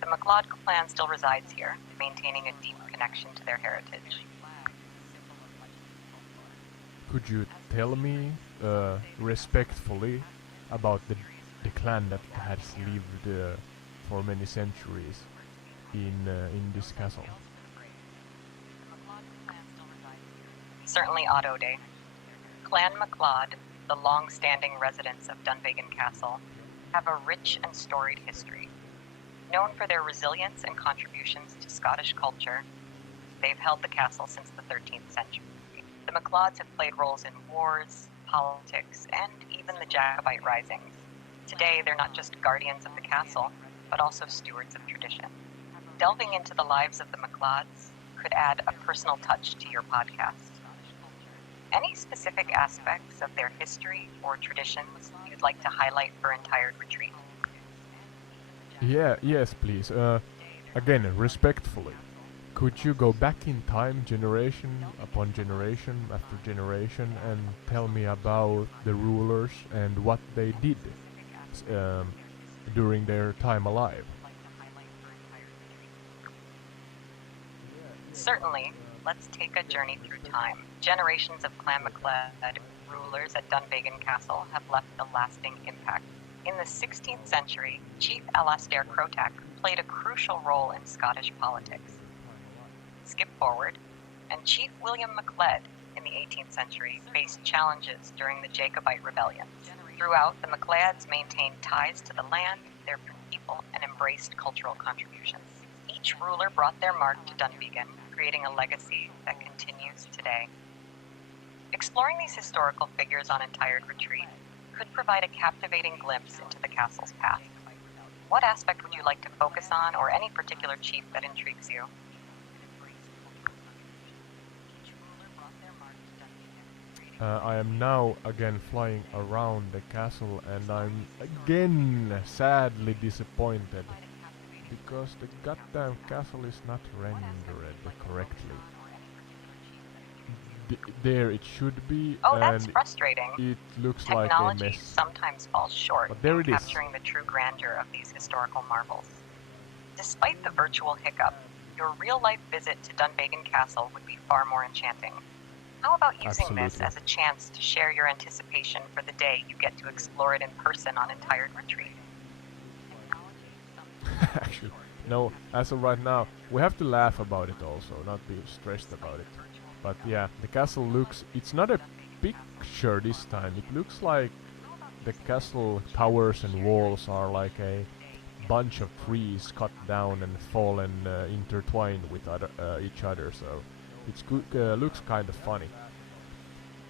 The MacLeod clan still resides here, maintaining a deep connection to their heritage. Could you tell me respectfully about the clan that has lived for many centuries in this castle? Certainly, Ottoed. Clan MacLeod, the long-standing residents of Dunvegan Castle, have a rich and storied history. Known for their resilience and contributions to Scottish culture, they've held the castle since the 13th century. The MacLeods have played roles in wars, politics, and even the Jacobite risings. Today, they're not just guardians of the castle, but also stewards of tradition. Delving into the lives of the MacLeods could add a personal touch to your podcast. Any specific aspects of their history or traditions you'd like to highlight for entire retreat? Yeah, yes, please. Again, respectfully. Could you go back in time, generation upon generation after generation, and tell me about the rulers and what they did during their time alive? Certainly, let's take a journey through time. Generations of Clan MacLeod rulers at Dunvegan Castle have left a lasting impact. In the 16th century, Chief Alastair Crotack played a crucial role in Scottish politics. Skip forward, and Chief William MacLeod in the 18th century faced challenges during the Jacobite rebellions. Throughout, the MacLeods maintained ties to the land, their people, and embraced cultural contributions. Each ruler brought their mark to Dunvegan, creating a legacy that continues today. Exploring these historical figures on Entired Retreat could provide a captivating glimpse into the castle's past. What aspect would you like to focus on, or any particular chief that intrigues you? I am now again flying around the castle, and I'm again sadly disappointed because the goddamn castle is not rendered correctly. There it should be, Oh, that's and frustrating. it looks like a Technology mess. sometimes falls short But there in it is. capturing the true grandeur of these historical marvels. Despite the virtual hiccup, your real-life visit to Dunvegan Castle would be far more enchanting. How about using this Absolutely. as a chance to share your anticipation for the day you get to explore it in person on Entired Retreat? Actually, no, as of right now, we have to laugh about it also, not be stressed about it. But yeah, the castle looks, it's not a picture this time, it looks like the castle towers and walls are like a bunch of trees cut down and fallen intertwined with each other, so it's looks kind of funny.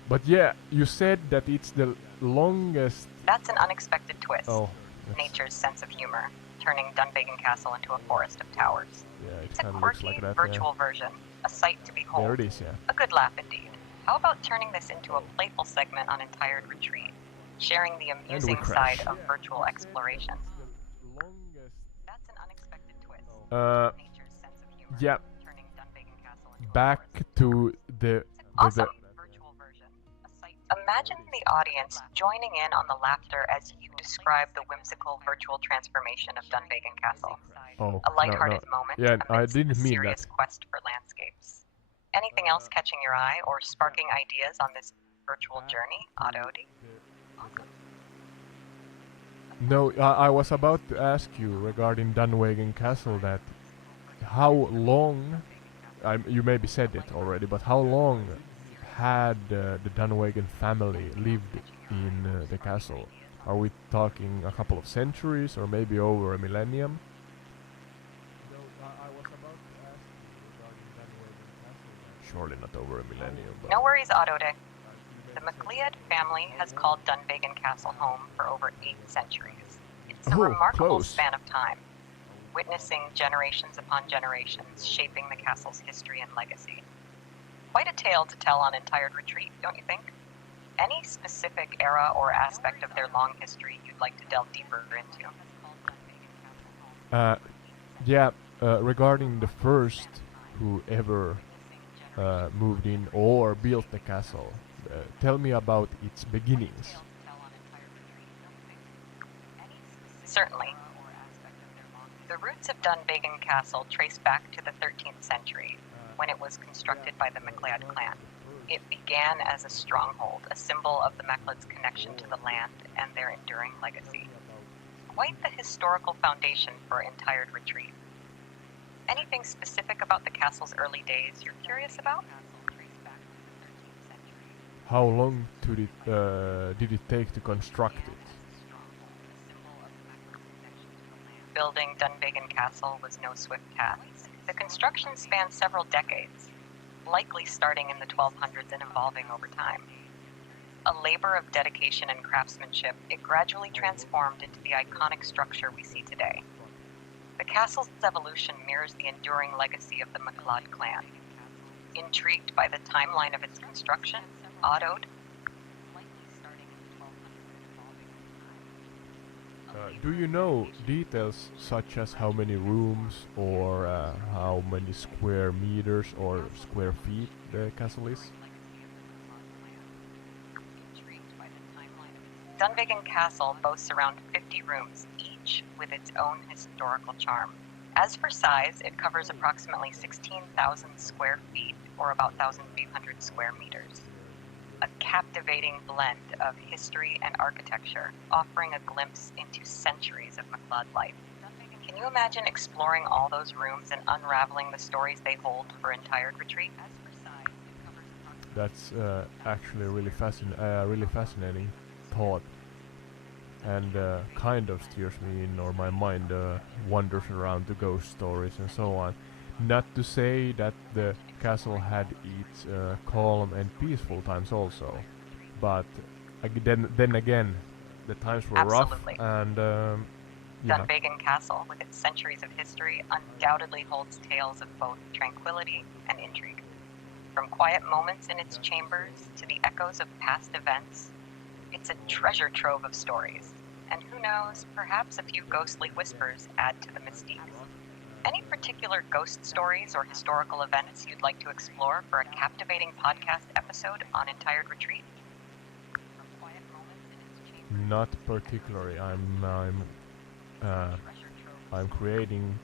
But yeah, you said that it's the longest. That's an unexpected twist. Oh, Nature's sense of humor, turning Dunvegan Castle into a forest of towers. yeah, it It's a kind of looks quirky, like that. virtual version, a sight to behold. There it is, yeah. A good laugh indeed. How about turning this into a playful segment on Entired Retreat, sharing the amusing side of virtual exploration? That's an unexpected twist. Nature's sense of humor, Yeah. turning Dunvegan Castle into Back a forest. to the Awesome. Virtual version. Imagine the audience joining in on the laughter as you describe the whimsical virtual transformation of Dunvegan Castle. Oh, A lighthearted no. moment Yeah, I amidst didn't the mean serious that. quest for landscapes. Anything else catching your eye or sparking ideas on this virtual journey, Adodi? No, I was about to ask you regarding Dunvegan Castle that how long, you maybe said it already, but how long had the Dunvegan family lived in the castle? Are we talking a couple of centuries or maybe over a millennium? Surely not over a millennium. But No worries, Adode. The MacLeod family has called Dunvegan Castle home for over 8 centuries. It's a remarkable close. span of time, witnessing generations upon generations shaping the castle's history and legacy. Quite a tale to tell on Entired Retreat, don't you think? Any specific era or aspect of their long history you'd like to delve deeper into? Yeah, regarding the first who ever moved in or built the castle, tell me about its beginnings. Certainly. The roots of Dunvegan Castle trace back to the 13th century, when it was constructed by the MacLeod clan. It began as a stronghold, a symbol of the MacLeod's connection to the land and their enduring legacy. Quite the historical foundation for Entired Retreat. Anything specific about the castle's early days you're curious about? How long did it take to construct it? Building Dunvegan Castle was no swift task. The construction spanned several decades, likely starting in the 1200s and evolving over time. A labor of dedication and craftsmanship, it gradually transformed into the iconic structure we see today. The castle's evolution mirrors the enduring legacy of the MacLeod clan. Intrigued by the timeline of its construction, Adode? Do you know details such as how many rooms or how many square meters or square feet the castle is? Dunvegan Castle boasts around 50 rooms, each with its own historical charm. As for size, it covers approximately 16,000 square feet, or about 1,800 square meters. A captivating blend of history and architecture, offering a glimpse into centuries of McLeod life. Can you imagine exploring all those rooms and unraveling the stories they hold for entire retreat? That's actually a really fascinating thought, and kind of steers me in, or my mind wanders around to ghost stories and so on. Not to say that the castle had its calm and peaceful times also, but then again, the times were Absolutely. rough, and yeah. Dunvegan Castle, with its centuries of history, undoubtedly holds tales of both tranquility and intrigue. From quiet moments in its chambers to the echoes of past events, it's a treasure trove of stories. And who knows, perhaps a few ghostly whispers add to the mystique. Any particular ghost stories or historical events you'd like to explore for a captivating podcast episode on Entire Retreat? Not particularly. I'm creating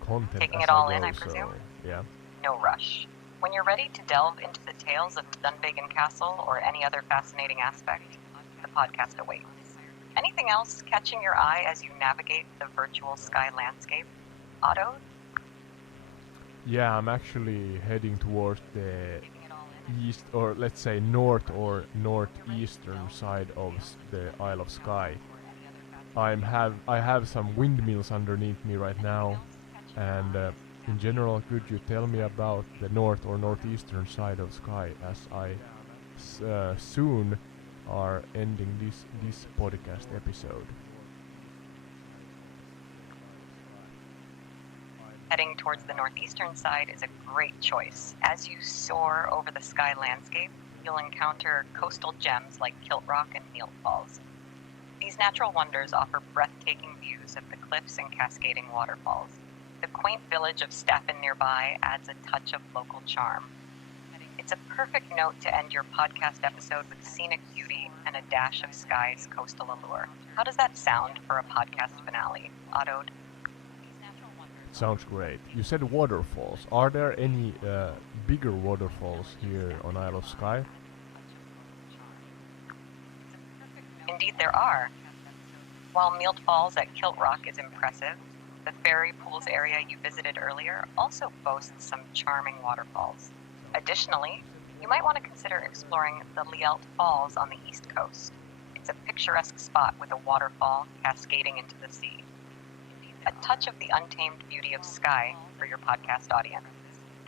content Taking as it all I in, go, I presume? so yeah. No rush. When you're ready to delve into the tales of Dunvegan Castle or any other fascinating aspect, the podcast awaits. Anything else catching your eye as you navigate the virtual sky landscape? Otto? Yeah, I'm actually heading towards the east, or let's say north or northeastern side of the Isle of Skye. I have some windmills underneath me right now, and in general, could you tell me about the north or northeastern side of Skye, as I soon are ending this podcast episode? Heading towards the northeastern side is a great choice. As you soar over the sky landscape, you'll encounter coastal gems like Kilt Rock and Nealt Falls. These natural wonders offer breathtaking views of the cliffs and cascading waterfalls. The quaint village of Staffin nearby adds a touch of local charm. It's a perfect note to end your podcast episode with scenic beauty and a dash of Skye's coastal allure. How does that sound for a podcast finale, Otto? Sounds great. You said waterfalls. Are there any bigger waterfalls here on Isle of Skye? Indeed there are. While Nealt Falls at Kilt Rock is impressive, the Fairy Pools area you visited earlier also boasts some charming waterfalls. Additionally, you might want to consider exploring the Lielt Falls on the east coast. It's a picturesque spot with a waterfall cascading into the sea. A touch of the untamed beauty of Skye for your podcast audience.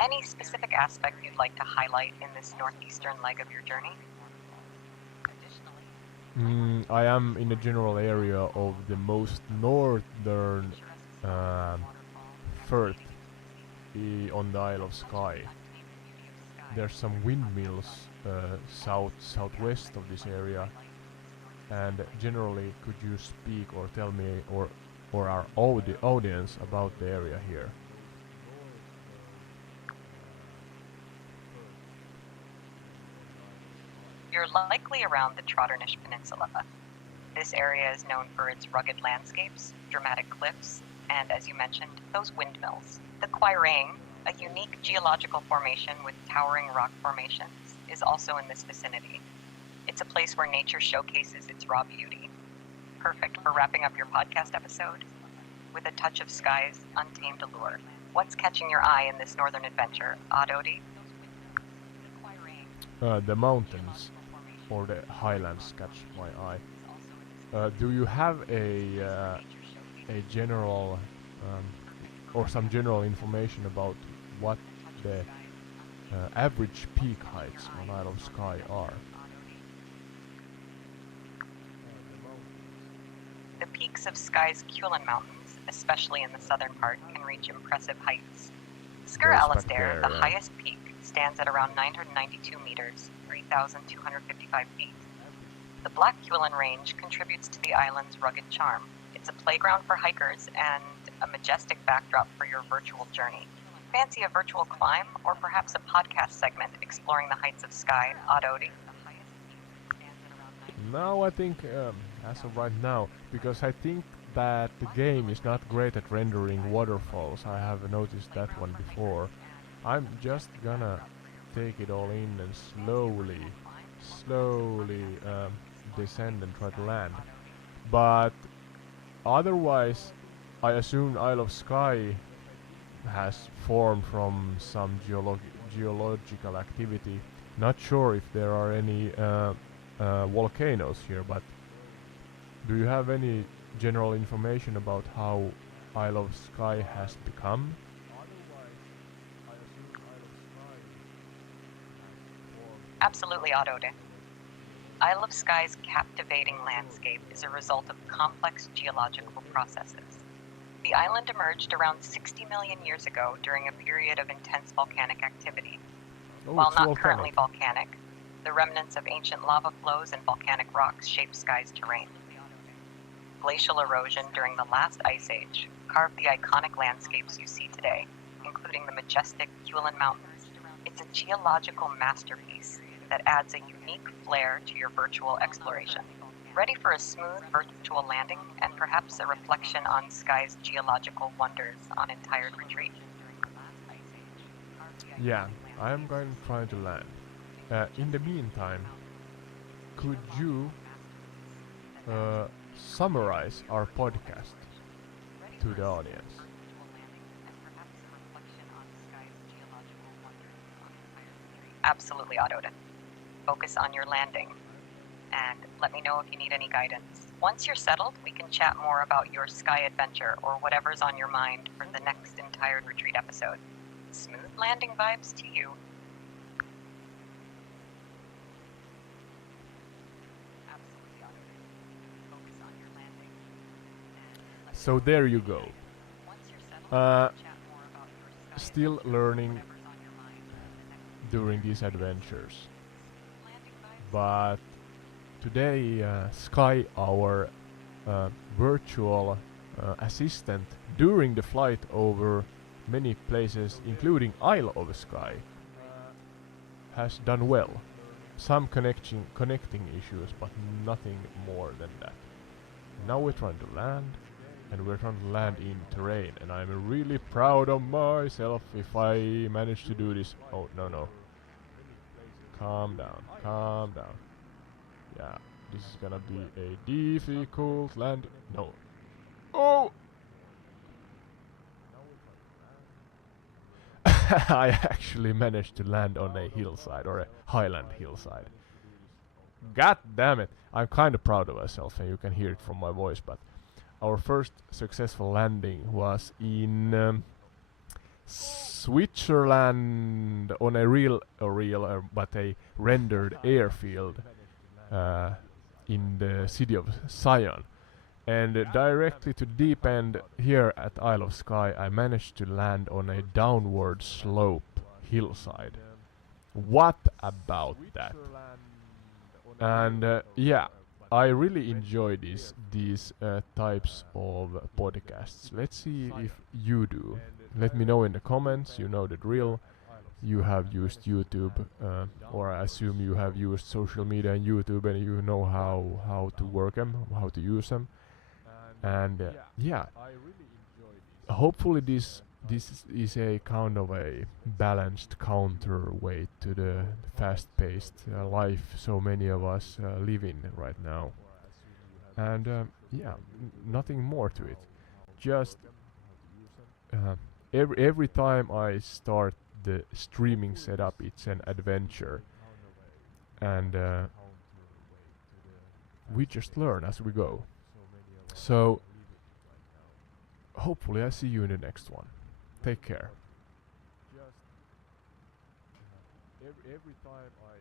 Any specific aspect you'd like to highlight in this northeastern leg of your journey? I am in the general area of the most northern firth on the Isle of Skye. There's some windmills southwest of this area, and generally, could you speak or tell me or our audience about the area here? You're likely around the Trotternish Peninsula. This area is known for its rugged landscapes, dramatic cliffs, and, as you mentioned, those windmills. The Quiraing, a unique geological formation with towering rock formations, is also in this vicinity. It's a place where nature showcases its raw beauty. Perfect for wrapping up your podcast episode with a touch of Skye's untamed allure. What's catching your eye in this northern adventure, Adodi? The mountains or the highlands catch my eye. Do you have a general or some general information about what the average peak heights on Isle of Skye are? The peaks of Skye's Culin Mountains, especially in the southern part, can reach impressive heights. Skir Alistair, the highest peak, stands at around 992 meters, 3,255 feet. The Black Huelin Range contributes to the island's rugged charm. It's a playground for hikers and a majestic backdrop for your virtual journey. Fancy a virtual climb, or perhaps a podcast segment exploring the heights of Skye, Aododi? Now I think, as of right now, because I think that the game is not great at rendering waterfalls. I have noticed that one before. I'm just gonna take it all in and slowly descend and try to land. But otherwise, I assume Isle of Skye has formed from some geological activity. Not sure if there are any volcanoes here, but do you have any general information about how Isle of Skye has become? Absolutely, Aododi. Isle of Skye's captivating landscape is a result of complex geological processes. The island emerged around 60 million years ago during a period of intense volcanic activity. While not currently volcanic, the remnants of ancient lava flows and volcanic rocks shape Skye's terrain. Glacial erosion during the last ice age carved the iconic landscapes you see today, including the majestic Huelin Mountains. It's a geological masterpiece that adds a unique flair to your virtual exploration. Ready for a smooth virtual landing and perhaps a reflection on Skye's geological wonders on Entire Retreat? Yeah, I am going to try to land. In the meantime, could you summarize our podcast to the audience? Absolutely, Aododi. Focus on your landing, and let me know if you need any guidance. Once you're settled, we can chat more about your Skye adventure or whatever's on your mind for the next Entire Retreat episode. Smooth landing vibes to you. So there you go. Still learning during these adventures. But today, Skye, our virtual assistant during the flight over many places, including Isle of Skye, has done well. Some connecting issues, but nothing more than that. Now we're trying to land, and we're trying to land in terrain, and I'm really proud of myself if I manage to do this. Oh, no. Calm down. Yeah, this is gonna be a difficult land. No. Oh! I actually managed to land on a hillside, or a highland hillside. God damn it! I'm kind of proud of myself, and you can hear it from my voice, but our first successful landing was in Switzerland on a but a rendered airfield in the city of Sion. And directly to deep end here at Isle of Skye, I managed to land on a downward slope hillside. What about that? And yeah, I really enjoy these types of podcasts. Let's see if you do. Let me know in the comments. You know the drill. You have used YouTube, or I assume you have used social media and YouTube, and you know how to work them, how to use them. And yeah, hopefully this is a kind of a balanced counterweight to the fast-paced life so many of us live in right now. And yeah, nothing more to it. Just every time I start the streaming setup, it's an adventure, and we just learn as we go. So hopefully I see you in the next one. Take care. Every time I